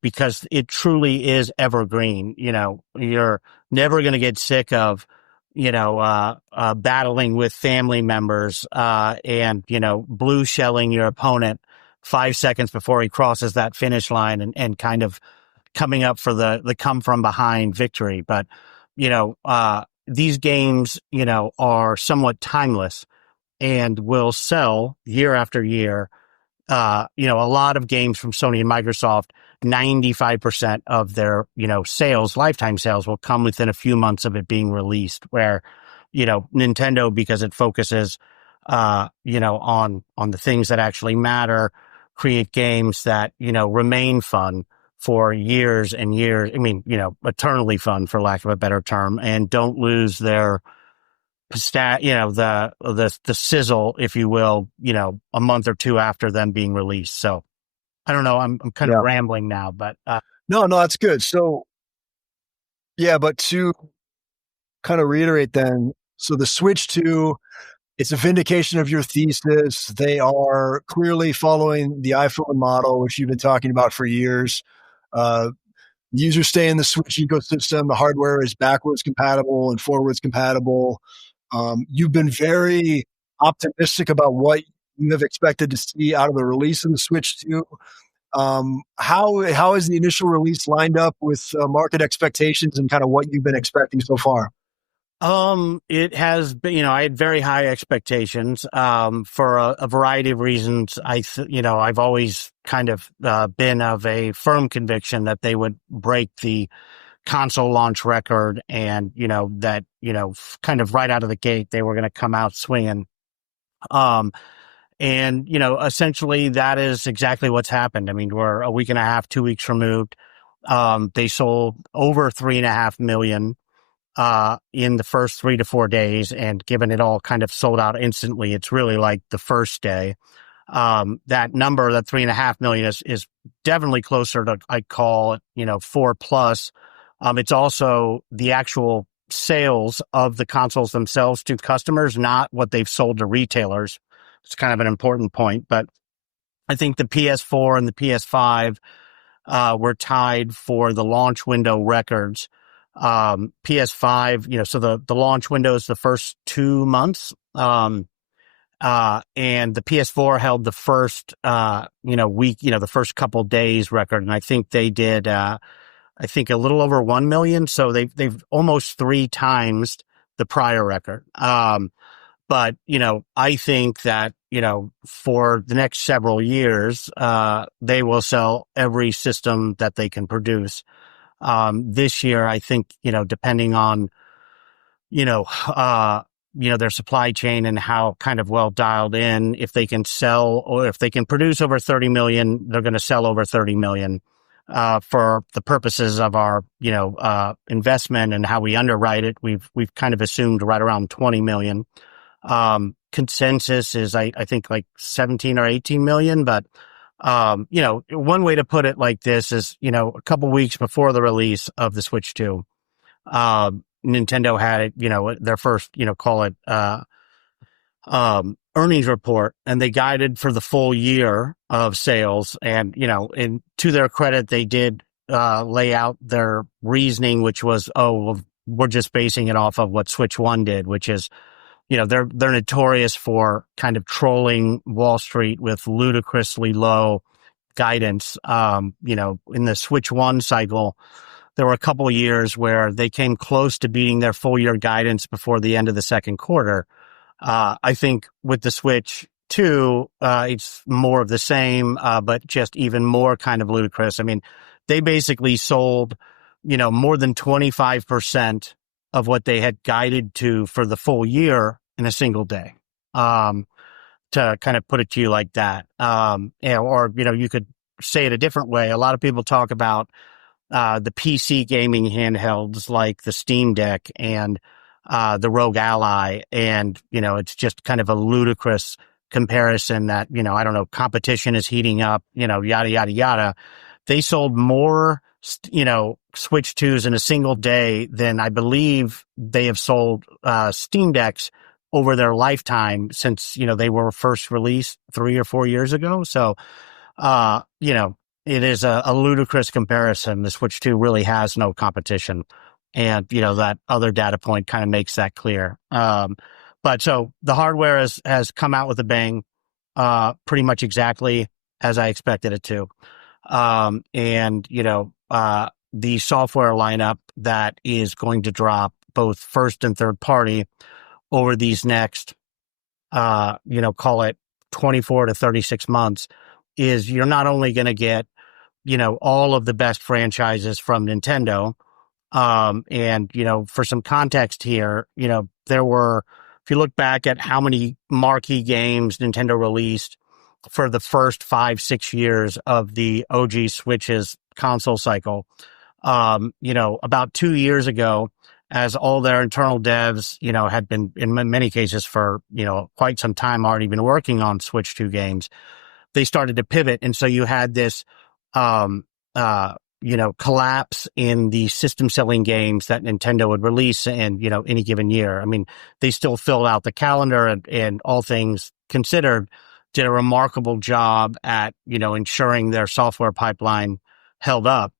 because it truly is evergreen. You're never going to get sick of, battling with family members, and, blue shelling your opponent 5 seconds before he crosses that finish line and kind of coming up for the come from behind victory. But, these games, are somewhat timeless and will sell year after year. A lot of games from Sony and Microsoft, 95% of their, sales, lifetime sales, will come within a few months of it being released, where, Nintendo, because it focuses, on the things that actually matter, create games that, remain fun for years and years. Eternally fun, for lack of a better term, and don't lose their the sizzle, if you will, a month or two after them being released. So I don't know. I'm kind of Yeah. rambling now, but No, that's good. So, yeah, but to kind of reiterate then, so the Switch 2, it's a vindication of your thesis. They are clearly following the iPhone model, which you've been talking about for years. Uh, Users stay in the Switch ecosystem. The hardware is backwards compatible and forwards compatible. You've been very optimistic about what you have expected to see out of the release of the Switch 2. How is the initial release lined up with market expectations and kind of what you've been expecting so far? it has been, I had very high expectations, for a variety of reasons. I've always kind of, been of a firm conviction that they would break the console launch record, and, that, kind of right out of the gate, they were going to come out swinging. Um, and, essentially that is exactly what's happened. I mean, we're a week and a half, 2 weeks removed. They sold over 3.5 million in the first 3 to 4 days, and given it all kind of sold out instantly, it's really like the first day. That number, that 3.5 million, is definitely closer to, I call it, 4 plus. It's also the actual sales of the consoles themselves to customers, not what they've sold to retailers. It's kind of an important point, but I think the PS4 and the PS5 were tied for the launch window records. PS5, so the launch window is the first 2 months. And the PS4 held the first, week, the first couple days record. And I think they did, I think a little over 1 million. So they've almost 3 times the prior record. But, I think that, for the next several years, they will sell every system that they can produce. This year, I think, depending on, you know, uh, their supply chain and how kind of well dialed in, if they can sell, or if they can produce over 30 million, they're going to sell over 30 million. For the purposes of our, investment and how we underwrite it, we've kind of assumed right around 20 million. Consensus is, I think, like 17 or 18 million. But, one way to put it like this is, a couple weeks before the release of the Switch 2, Nintendo had it, their first, call it, earnings report, and they guided for the full year of sales. And, and to their credit, they did, lay out their reasoning, which was, oh, well, we're just basing it off of what Switch 1 did, which is, they're notorious for kind of trolling Wall Street with ludicrously low guidance. In the Switch 1 cycle, there were a couple of years where they came close to beating their full year guidance before the end of the second quarter. I think with the Switch 2, it's more of the same, but just even more kind of ludicrous. I mean, they basically sold, more than 25% of what they had guided to for the full year in a single day. To kind of put it to you like that. Or, you could say it a different way. A lot of people talk about the PC gaming handhelds like the Steam Deck and the Rogue Ally. And, it's just kind of a ludicrous comparison that, I don't know, competition is heating up, yada, yada, yada. They sold more, Switch 2s in a single day than I believe they have sold Steam Decks over their lifetime since, they were first released 3 or 4 years ago. So, it is a ludicrous comparison. The Switch 2 really has no competition. And, that other data point kind of makes that clear. But so the hardware has come out with a bang, pretty much exactly as I expected it to. And, the software lineup that is going to drop both first and third party over these next, call it 24 to 36 months, is you're not only going to get, all of the best franchises from Nintendo. And, for some context here, there were, if you look back at how many marquee games Nintendo released for the first 5-6 years of the OG Switch's console cycle, about 2 years ago, as all their internal devs, had been in many cases for, quite some time already been working on Switch 2 games. They started to pivot. And so you had this, um, collapse in the system selling games that Nintendo would release in, any given year. I mean, they still filled out the calendar and all things considered, did a remarkable job at, ensuring their software pipeline held up.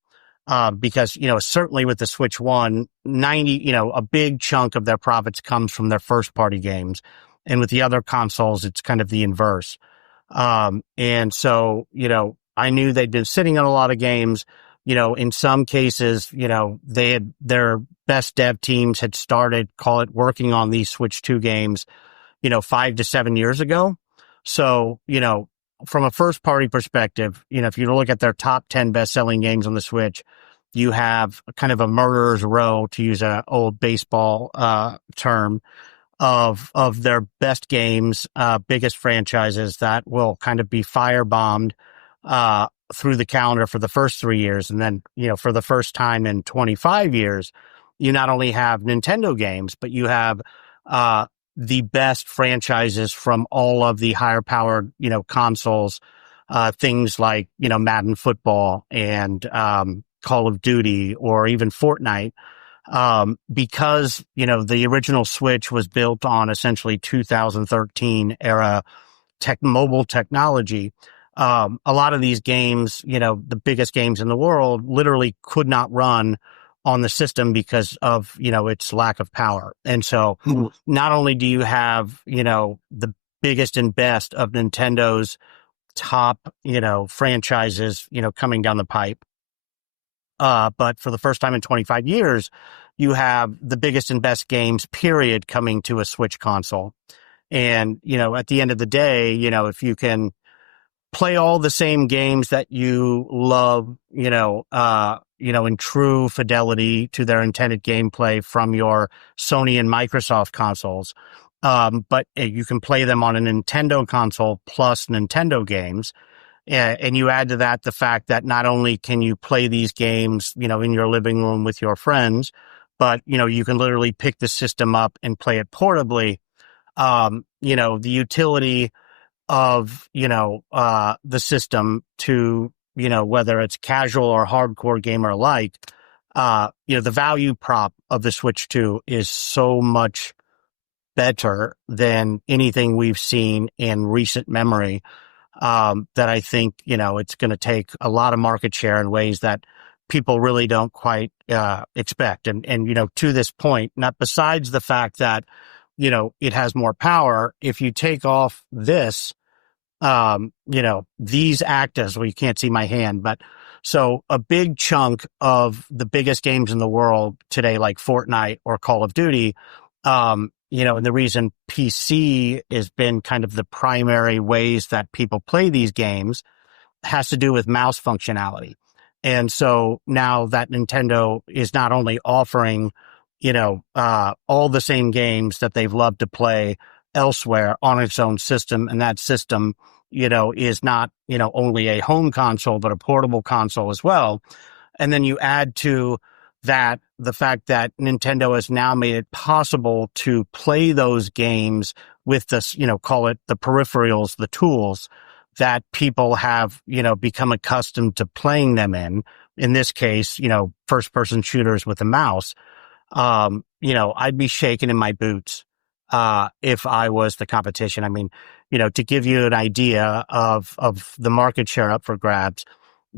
Because, certainly with the Switch 1, a big chunk of their profits comes from their first party games. And with the other consoles, it's kind of the inverse. And so, I knew they'd been sitting on a lot of games. In some cases, their best dev teams had started, call it, working on these Switch 2 games, 5 to 7 years ago. So, from a first party perspective, if you look at their top 10 best selling games on the Switch, you have kind of a murderer's row, to use an old baseball term, of their best games, biggest franchises that will kind of be firebombed through the calendar for the first 3 years. And then, for the first time in 25 years, you not only have Nintendo games, but you have the best franchises from all of the higher powered, consoles, things like, Madden football and Call of Duty or even Fortnite. Because, the original Switch was built on essentially 2013 era mobile technology. A lot of these games, the biggest games in the world, literally could not run on the system because of, its lack of power. And so not only do you have, the biggest and best of Nintendo's top, franchises, coming down the pipe, but for the first time in 25 years, you have the biggest and best games, period, coming to a Switch console. And, at the end of the day, if you can play all the same games that you love, in true fidelity to their intended gameplay from your Sony and Microsoft consoles, but you can play them on a Nintendo console plus Nintendo games. And you add to that the fact that not only can you play these games, in your living room with your friends, but, you can literally pick the system up and play it portably. The utility of, the system to, whether it's casual or hardcore gamer alike, the value prop of the Switch 2 is so much better than anything we've seen in recent memory. That I think, it's going to take a lot of market share in ways that people really don't quite expect. And to this point, not besides the fact that, it has more power, if you take off this, these act as, well, you can't see my hand, but so a big chunk of the biggest games in the world today, like Fortnite or Call of Duty, and the reason PC has been kind of the primary ways that people play these games has to do with mouse functionality. And so now that Nintendo is not only offering, all the same games that they've loved to play elsewhere on its own system, and that system, is not, only a home console, but a portable console as well. And then you add to that the fact that Nintendo has now made it possible to play those games with this, call it the peripherals, the tools that people have, become accustomed to playing them in this case, first person shooters with a mouse. I'd be shaking in my boots if I was the competition. I mean, to give you an idea of the market share up for grabs,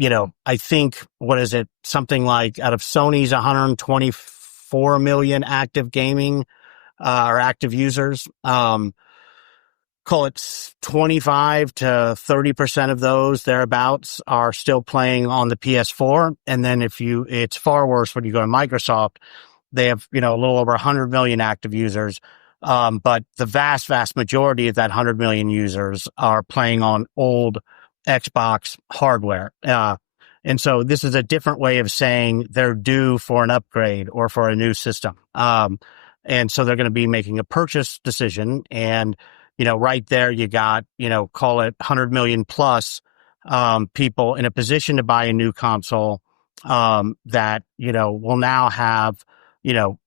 I think, what is it? Something like out of Sony's 124 million active gaming or active users, call it 25 to 30% of those thereabouts are still playing on the PS4. And then it's far worse when you go to Microsoft. They have, a little over 100 million active users. But the vast, vast majority of that 100 million users are playing on old Xbox hardware. And so this is a different way of saying they're due for an upgrade or for a new system. And so they're going to be making a purchase decision. And, right there, you got, call it 100 million plus people in a position to buy a new console that, will now have,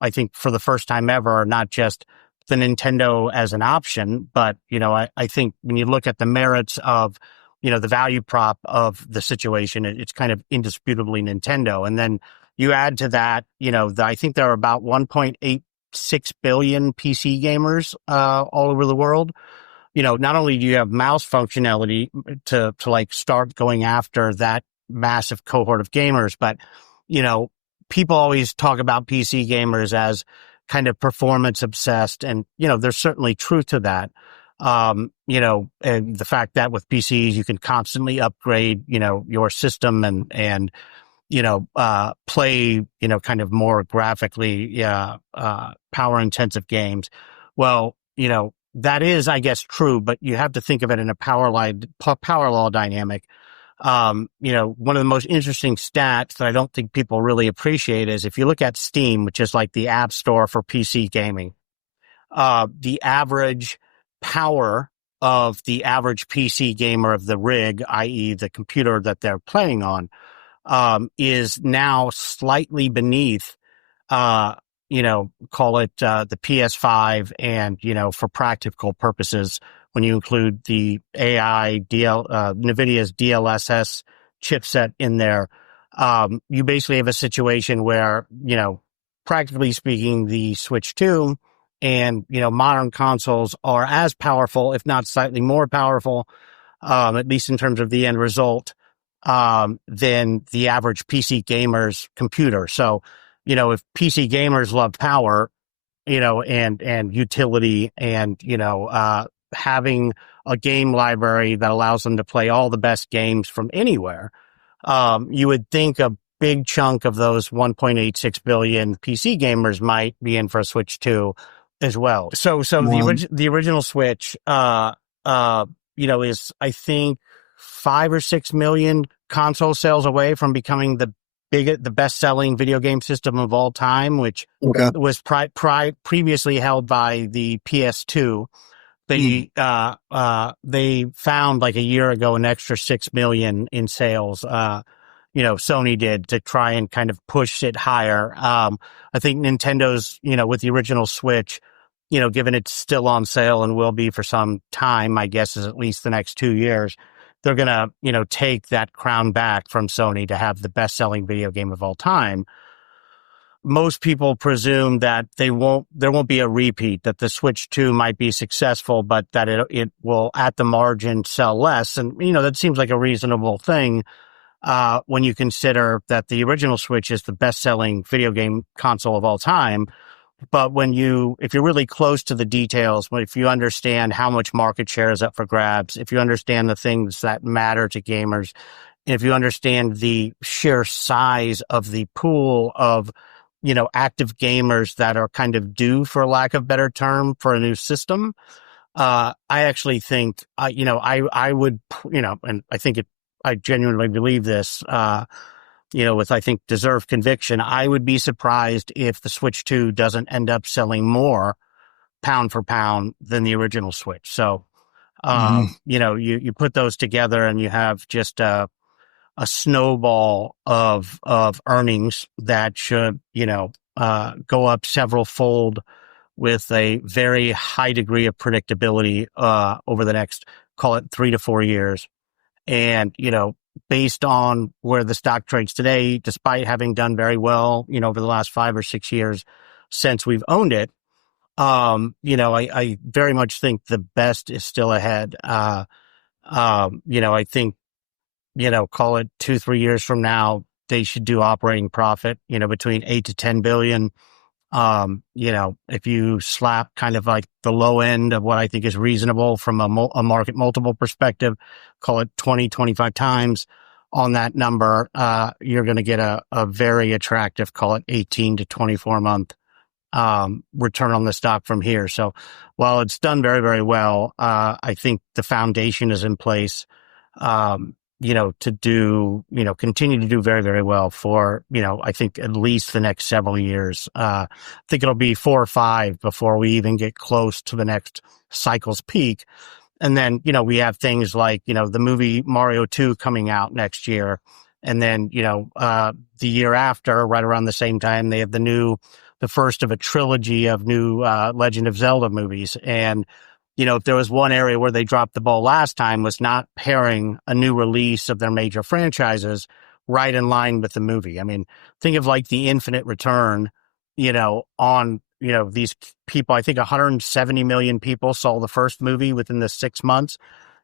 I think for the first time ever, not just the Nintendo as an option, but, I think when you look at the merits of, the value prop of the situation, it's kind of indisputably Nintendo. And then you add to that, I think there are about 1.86 billion PC gamers all over the world. Not only do you have mouse functionality to like start going after that massive cohort of gamers, but, people always talk about PC gamers as kind of performance obsessed. And, there's certainly truth to that. And the fact that with PCs, you can constantly upgrade, your system and, play, kind of more graphically, power intensive games. Well, that is, I guess, true, but you have to think of it in a power law dynamic. One of the most interesting stats that I don't think people really appreciate is if you look at Steam, which is like the app store for PC gaming, the average power of the average PC gamer of the rig, i.e. the computer that they're playing on, is now slightly beneath, call it the PS5 and, for practical purposes, when you include the NVIDIA's DLSS chipset in there, you basically have a situation where, practically speaking, the Switch 2 and, modern consoles are as powerful, if not slightly more powerful, at least in terms of the end result, than the average PC gamer's computer. So, if PC gamers love power, and utility and, having a game library that allows them to play all the best games from anywhere, you would think a big chunk of those 1.86 billion PC gamers might be in for a Switch 2 as well. So the original Switch, is, I think, 5 or 6 million console sales away from becoming the best-selling video game system of all time, which was previously held by the PS2. They found like a year ago an extra 6 million in sales. Sony did to try and kind of push it higher. I think Nintendo's, with the original Switch, given it's still on sale and will be for some time, my guess is at least the next 2 years, they're going to, take that crown back from Sony to have the best-selling video game of all time. Most people presume that there won't be a repeat, that the Switch 2 might be successful, but that it will at the margin sell less. And, that seems like a reasonable thing when you consider that the original Switch is the best-selling video game console of all time. But if you're really close to the details, if you understand how much market share is up for grabs, if you understand the things that matter to gamers, if you understand the sheer size of the pool of, active gamers that are kind of due, for lack of a better term, for a new system, I actually think, I would, and I think I genuinely believe this, with, I think, deserved conviction, I would be surprised if the Switch 2 doesn't end up selling more pound for pound than the original Switch. So, you put those together and you have just a snowball of earnings that should, go up several fold with a very high degree of predictability over the next, call it 3 to 4 years. And, based on where the stock trades today, despite having done very well, over the last 5 or 6 years since we've owned it, I very much think the best is still ahead. I think, call it 2-3 years from now, they should do operating profit, between 8 to 10 billion. If you slap kind of like the low end of what I think is reasonable from a market multiple perspective, call it 20, 25 times on that number, you're going to get a very attractive, call it 18 to 24 month return on the stock from here. So while it's done very, very well, I think the foundation is in place, to do, continue to do very, very well for, I think at least the next several years. I think it'll be 4 or 5 before we even get close to the next cycle's peak. And then, we have things like, the movie Mario 2 coming out next year. And then, the year after, right around the same time, they have the new the first of a trilogy of new Legend of Zelda movies. And, if there was one area where they dropped the ball last time was not pairing a new release of their major franchises right in line with the movie. I mean, think of like the Infinite Return, on, these people. I think 170 million people saw the first movie within the 6 months,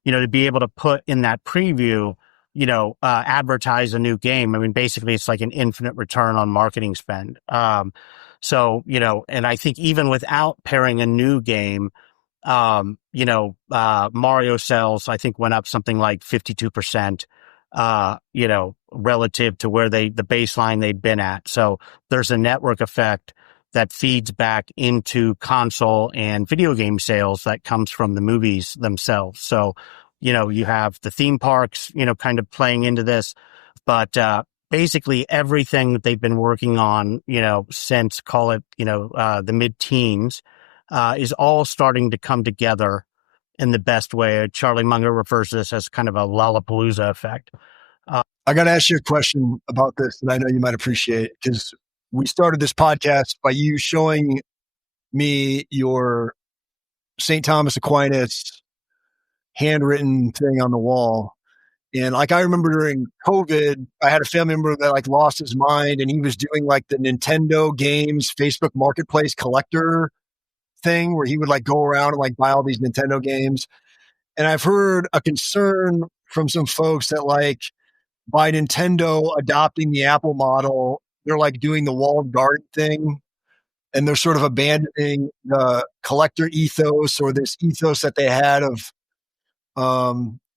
to be able to put in that preview, advertise a new game. I mean, basically it's like an infinite return on marketing spend. So, and I think even without pairing a new game, Mario sales, I think, went up something like 52%, relative to where the baseline they'd been at. So there's a network effect that feeds back into console and video game sales that comes from the movies themselves. So, you have the theme parks, kind of playing into this, but, basically everything that they've been working on, since, call it, the mid-teens, is all starting to come together in the best way. Charlie Munger refers to this as kind of a Lollapalooza effect. I got to ask you a question about this that I know you might appreciate, because we started this podcast by you showing me your St. Thomas Aquinas handwritten thing on the wall. And like, I remember during COVID, I had a family member that like lost his mind, and he was doing like the Nintendo games Facebook Marketplace collector thing where he would like go around and like buy all these Nintendo games. And I've heard a concern from some folks that like by Nintendo adopting the Apple model, they're like doing the walled garden thing, and they're sort of abandoning the collector ethos, or this ethos that they had of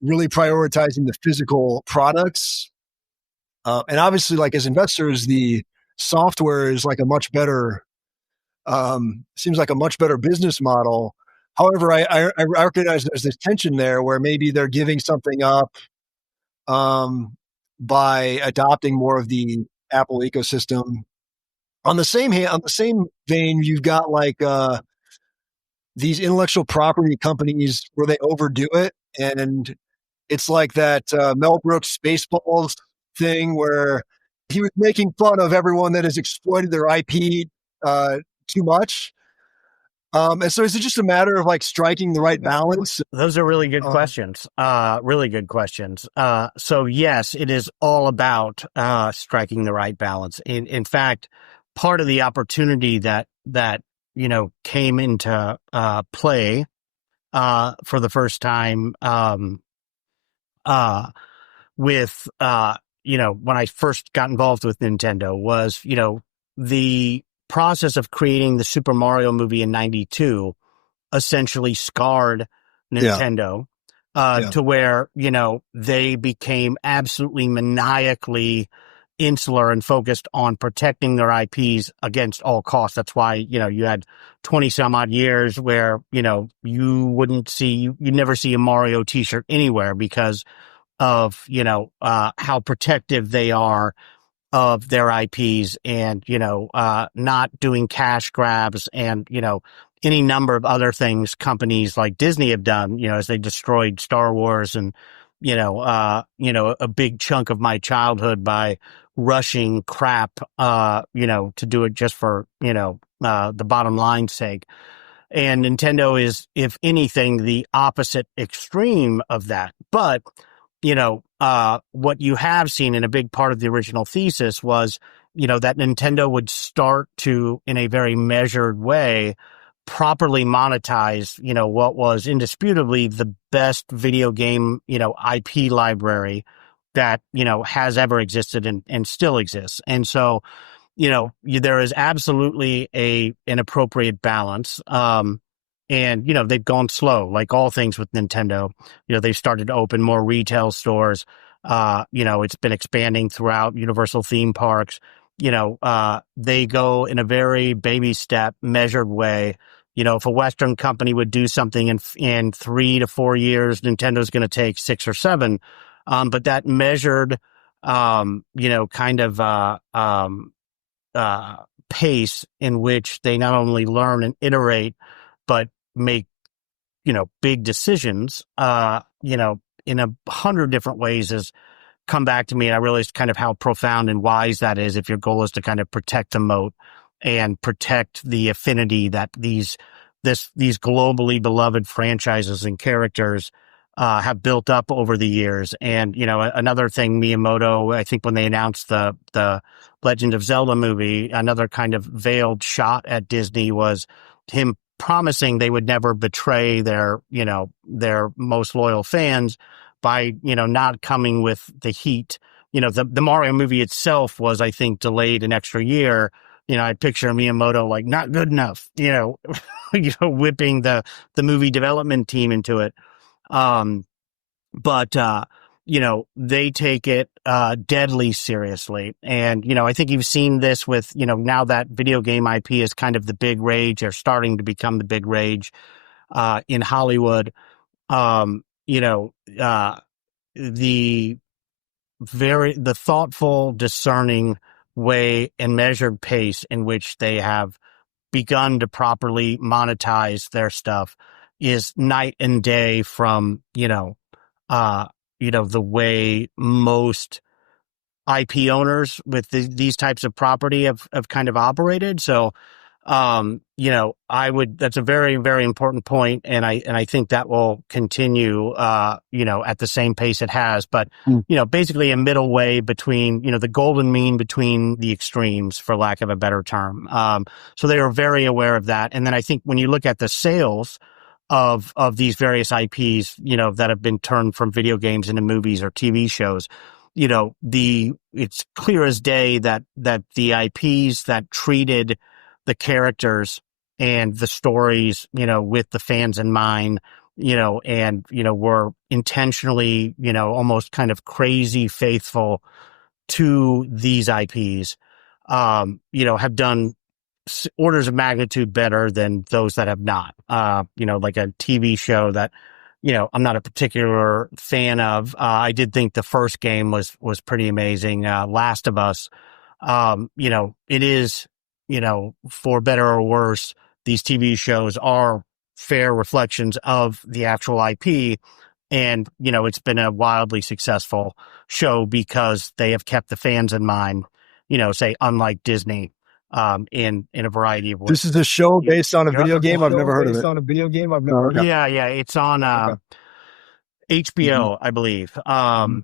really prioritizing the physical products. And obviously, like as investors, the software is like a much better, seems like a much better business model. However, I recognize there's this tension there where maybe they're giving something up by adopting more of the Apple ecosystem. On the same vein, you've got like these intellectual property companies where they overdo it, and it's like that Mel Brooks Spaceballs thing where he was making fun of everyone that has exploited their IP too much. And so is it just a matter of like striking the right balance? Those are really good questions. Really good questions. So yes, it is all about striking the right balance. In fact, part of the opportunity that came into play for the first time with when I first got involved with Nintendo was the process of creating the Super Mario movie in '92 essentially scarred Nintendo to where, they became absolutely maniacally insular and focused on protecting their IPs against all costs. That's why, you had 20 some odd years where, you never see a Mario t-shirt anywhere because of, how protective they are of their IPs and, not doing cash grabs and, any number of other things companies like Disney have done, as they destroyed Star Wars and, a big chunk of my childhood by rushing crap, to do it just for, the bottom line's sake. And Nintendo is, if anything, the opposite extreme of that. But, what you have seen in a big part of the original thesis was, that Nintendo would start to, in a very measured way, properly monetize, what was indisputably the best video game, IP library that, has ever existed and still exists. And so, there is absolutely an appropriate balance. And, they've gone slow, like all things with Nintendo. They've started to open more retail stores. It's been expanding throughout Universal theme parks. They go in a very baby step, measured way. If a Western company would do something in 3 to 4 years, Nintendo's going to take 6 or 7. But that measured, pace in which they not only learn and iterate, but make, big decisions, in 100 different ways has come back to me. And I realized kind of how profound and wise that is if your goal is to kind of protect the moat and protect the affinity that these globally beloved franchises and characters have built up over the years. And, another thing, Miyamoto, I think when they announced the Legend of Zelda movie, another kind of veiled shot at Disney was him promising they would never betray their most loyal fans by, not coming with the heat. The Mario movie itself was, I think, delayed an extra year. I picture Miyamoto like not good enough, whipping the movie development team into it. But they take it deadly seriously. And, I think you've seen this with, now that video game IP is kind of the big rage, or starting to become the big rage in Hollywood. The thoughtful, discerning way and measured pace in which they have begun to properly monetize their stuff is night and day from, the way most IP owners with these types of property have kind of operated. So, that's a very, very important point. And I think that will continue, at the same pace it has, but, basically a middle way between, the golden mean between the extremes, for lack of a better term. So they are very aware of that. And then I think when you look at the sales of these various IPs, that have been turned from video games into movies or TV shows, it's clear as day that the IPs that treated the characters and the stories, with the fans in mind, and, were intentionally, almost kind of crazy faithful to these IPs, have done orders of magnitude better than those that have not. Like a TV show that, I'm not a particular fan of. I did think the first game was pretty amazing. Last of Us, it is, for better or worse, these TV shows are fair reflections of the actual IP. And, it's been a wildly successful show because they have kept the fans in mind, say, unlike Disney, in a variety of ways. This is a show based on a video game. I've never heard of it. Yeah. It's on HBO, I believe. But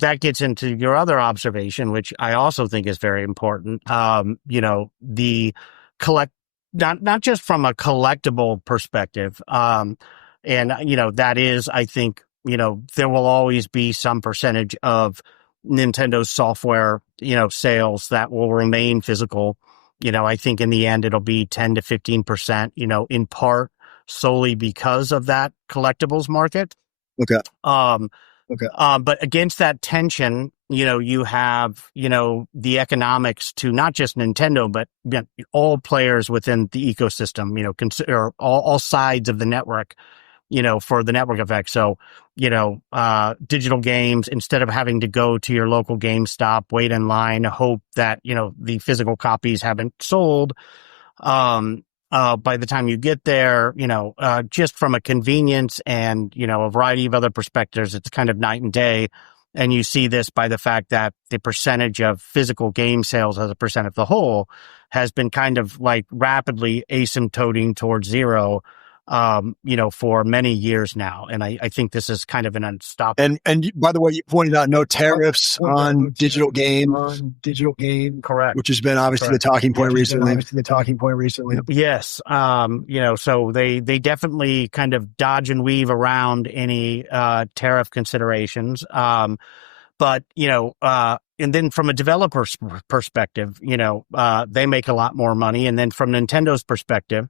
that gets into your other observation, which I also think is very important. The not just from a collectible perspective. And, that is, I think, there will always be some percentage of Nintendo's software, sales that will remain physical. I think in the end, it'll be 10 to 15%, in part solely because of that collectibles market. Okay. But against that tension, you have, the economics to not just Nintendo, but all players within the ecosystem, consider all sides of the network, for the network effect. So, digital games, instead of having to go to your local GameStop, wait in line, hope that, the physical copies haven't sold, by the time you get there, just from a convenience and, a variety of other perspectives, it's kind of night and day. And you see this by the fact that the percentage of physical game sales as a percent of the whole has been kind of like rapidly asymptoting towards zero, for many years now. And I think this is kind of an unstoppable. And by the way, you pointed out no tariffs on digital games. Correct. Which has been obviously the talking point recently. Yes. So they definitely kind of dodge and weave around any tariff considerations. But, and then from a developer's perspective, they make a lot more money. And then from Nintendo's perspective,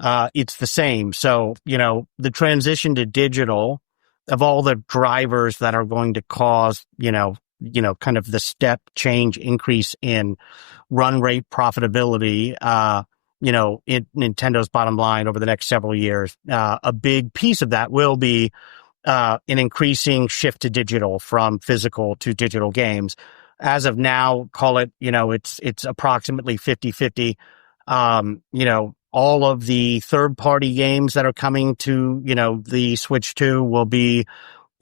it's the same. So, the transition to digital, of all the drivers that are going to cause, kind of the step change increase in run rate profitability, in Nintendo's bottom line over the next several years, a big piece of that will be an increasing shift to digital from physical to digital games. As of now, call it, it's approximately 50-50. All of the third-party games that are coming to, the Switch 2 will be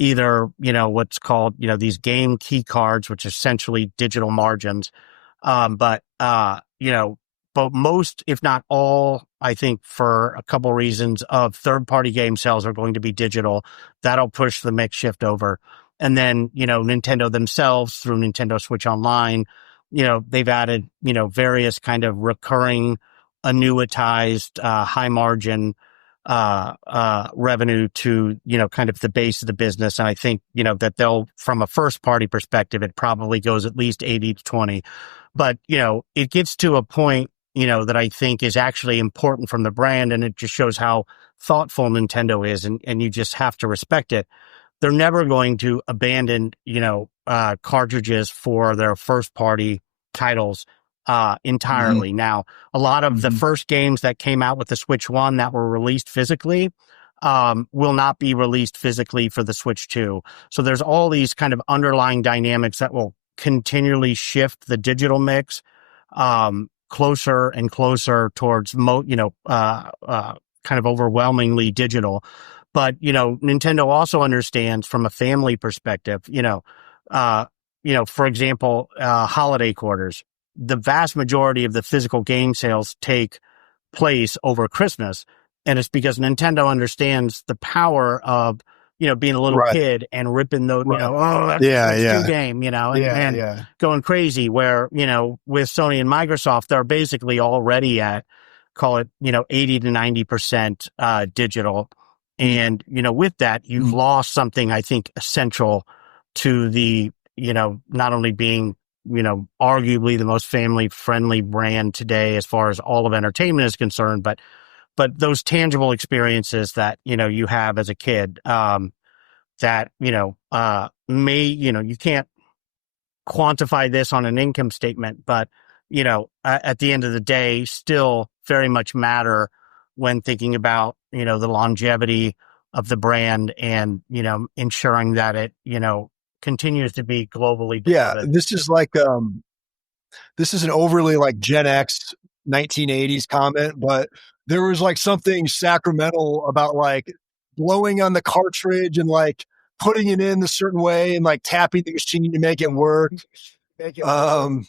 either, what's called, these game key cards, which are essentially digital margins, But but most, if not all, I think for a couple reasons of third-party game sales are going to be digital. That'll push the mix shift over. And then, Nintendo themselves through Nintendo Switch Online, they've added, various kind of recurring, annuitized, high margin revenue to, kind of the base of the business. And I think, that they'll, from a first party perspective, it probably goes at least 80 to 20. But, it gets to a point, that I think is actually important from the brand. And it just shows how thoughtful Nintendo is. And you just have to respect it. They're never going to abandon, cartridges for their first party titles entirely. Now, a lot of the first games that came out with the Switch 1 that were released physically will not be released physically for the Switch 2. So there's all these kind of underlying dynamics that will continually shift the digital mix closer and closer towards kind of overwhelmingly digital. But, Nintendo also understands from a family perspective, for example, holiday quarters, the vast majority of the physical game sales take place over Christmas. And it's because Nintendo understands the power of, being a little kid and ripping the, that's a Switch 2 game, and going crazy where, with Sony and Microsoft, they're basically already at, call it, 80 to 90% digital. And, with that, you've lost something, I think, essential to the, not only being, arguably the most family friendly brand today as far as all of entertainment is concerned, but those tangible experiences that, you have as a kid, that, you can't quantify this on an income statement, but, at the end of the day, still very much matter when thinking about, the longevity of the brand and, ensuring that it, continues to be globally beloved. Yeah, this is like this is an overly like Gen X 1980s comment, but there was like something sacramental about like blowing on the cartridge and like putting it in a certain way and like tapping the machine to make it work. That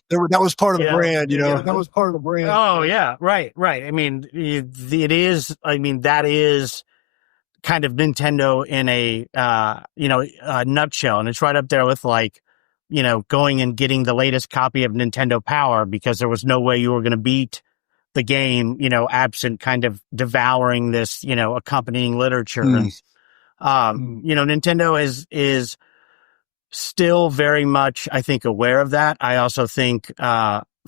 was part of the brand, that was part of the brand. Oh yeah, right. I mean, that is kind of Nintendo in a nutshell. And it's right up there with like, going and getting the latest copy of Nintendo Power because there was no way you were going to beat the game, absent kind of devouring this, accompanying literature. Nintendo is still very much, I think, aware of that. I also think,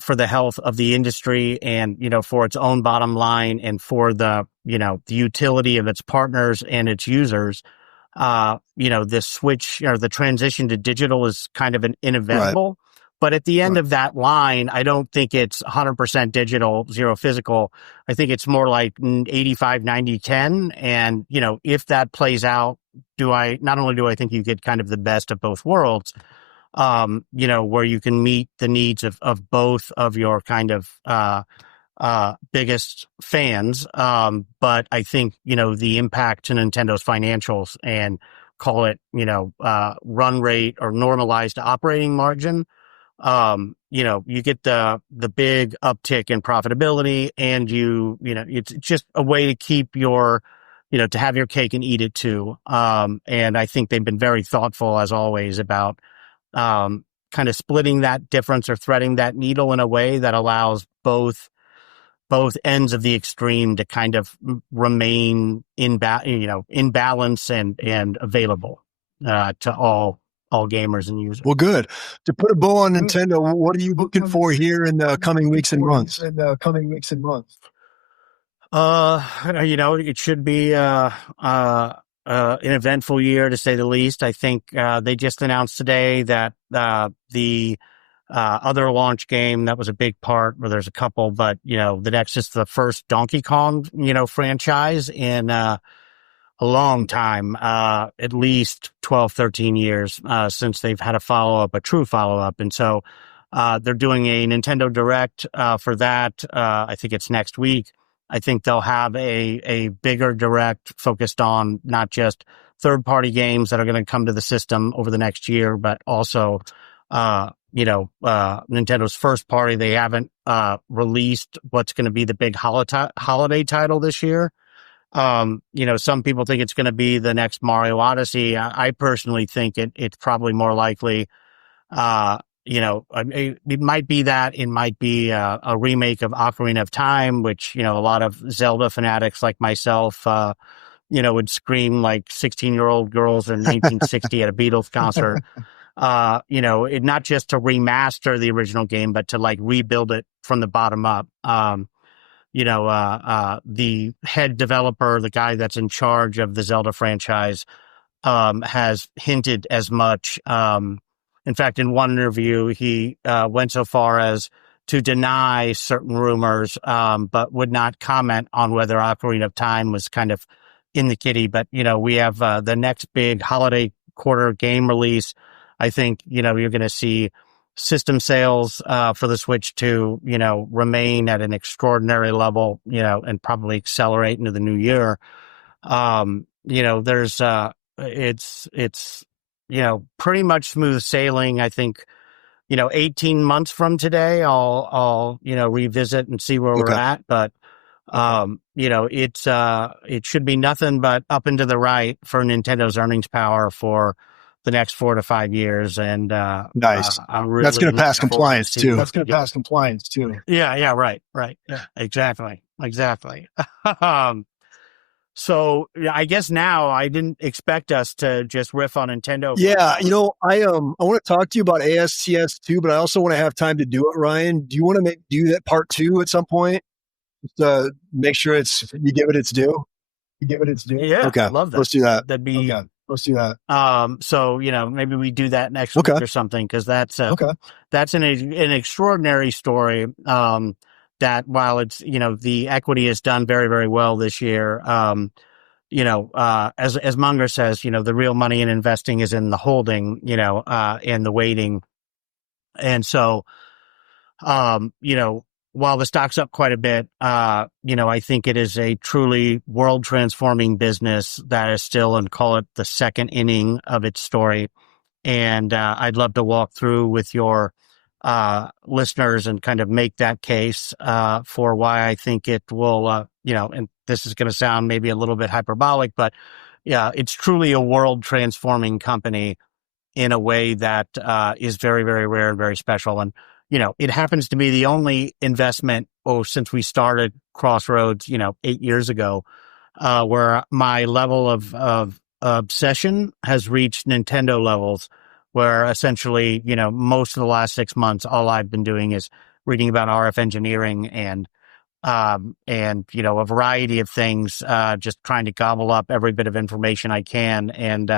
for the health of the industry and, for its own bottom line and for the, the utility of its partners and its users, this switch or the transition to digital is kind of an inevitable. Right. But at the end of that line, I don't think it's 100% digital, 0 physical. I think it's more like 85, 90, 10. And, if that plays out, not only do I think you get kind of the best of both worlds, where you can meet the needs of both of your kind of biggest fans. But I think, the impact to Nintendo's financials and call it, run rate or normalized operating margin, you get the big uptick in profitability and it's just a way to keep your, to have your cake and eat it too. And I think they've been very thoughtful as always about, kind of splitting that difference or threading that needle in a way that allows both ends of the extreme to kind of remain in balance and available to all gamers and users. Well, good. To put a bow on Nintendo, what are you looking for here in the coming weeks and months? It should be an eventful year to say the least. I think they just announced today that the other launch game that was a big part, where there's a couple, but the next is the first Donkey Kong franchise in a long time, at least 12, 13 years since they've had a true follow-up. And so they're doing a Nintendo Direct for that. I think it's next week. I think they'll have a bigger Direct focused on not just third-party games that are going to come to the system over the next year, but also Nintendo's first party. They haven't released what's going to be the big holiday title this year. Some people think it's going to be the next Mario Odyssey. I personally think it's probably more likely. It might be that. It might be a remake of Ocarina of Time, which a lot of Zelda fanatics like myself, would scream like 16-year-old girls in 1960 at a Beatles concert. Not just to remaster the original game, but to like rebuild it from the bottom up. The head developer, the guy that's in charge of the Zelda franchise, has hinted as much. In fact, in one interview, he went so far as to deny certain rumors, but would not comment on whether Ocarina of Time was kind of in the kitty. But, we have the next big holiday quarter game release. I think, you're going to see system sales for the Switch to, remain at an extraordinary level, and probably accelerate into the new year. There's it's pretty much smooth sailing. I think 18 months from today I'll revisit and see where we're at, but it should be nothing but up and to the right for Nintendo's earnings power for the next 4 to 5 years. And nice. I'm really that's going to pass compliance too. That's going to pass compliance too. Yeah, right. Yeah, exactly. So I guess now I didn't expect us to just riff on Nintendo. Yeah, I want to talk to you about ASTS too, but I also want to have time to do it. Ryan, do you want to do that part 2 at some point? Just to make sure you give it its due. Yeah, okay. Love that. Let's do that. That'd be. Okay. Let's do that. So maybe we do that next week or something, because that's an extraordinary story. That while it's the equity has done very, very well this year. As Munger says, the real money in investing is in the holding, and the waiting. And so, while the stock's up quite a bit, I think it is a truly world transforming business that is still in, call it, the second inning of its story. And I'd love to walk through with your listeners and kind of make that case for why I think it will, and this is going to sound maybe a little bit hyperbolic, but yeah, it's truly a world transforming company in a way that is very, very rare and very special. And it happens to be the only investment, since we started Crossroads, 8 years ago, where my level of obsession has reached Nintendo levels, where essentially, most of the last 6 months, all I've been doing is reading about RF engineering and a variety of things, just trying to gobble up every bit of information I can. And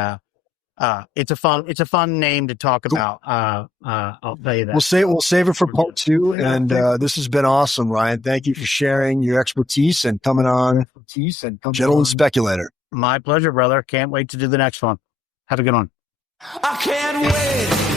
it's a fun name to talk about. I'll tell you that. We'll save it for part 2. And this has been awesome, Ryan. Thank you for sharing your expertise and coming on, Gentleman Speculator. My pleasure, brother. Can't wait to do the next one. Have a good one. I can't wait.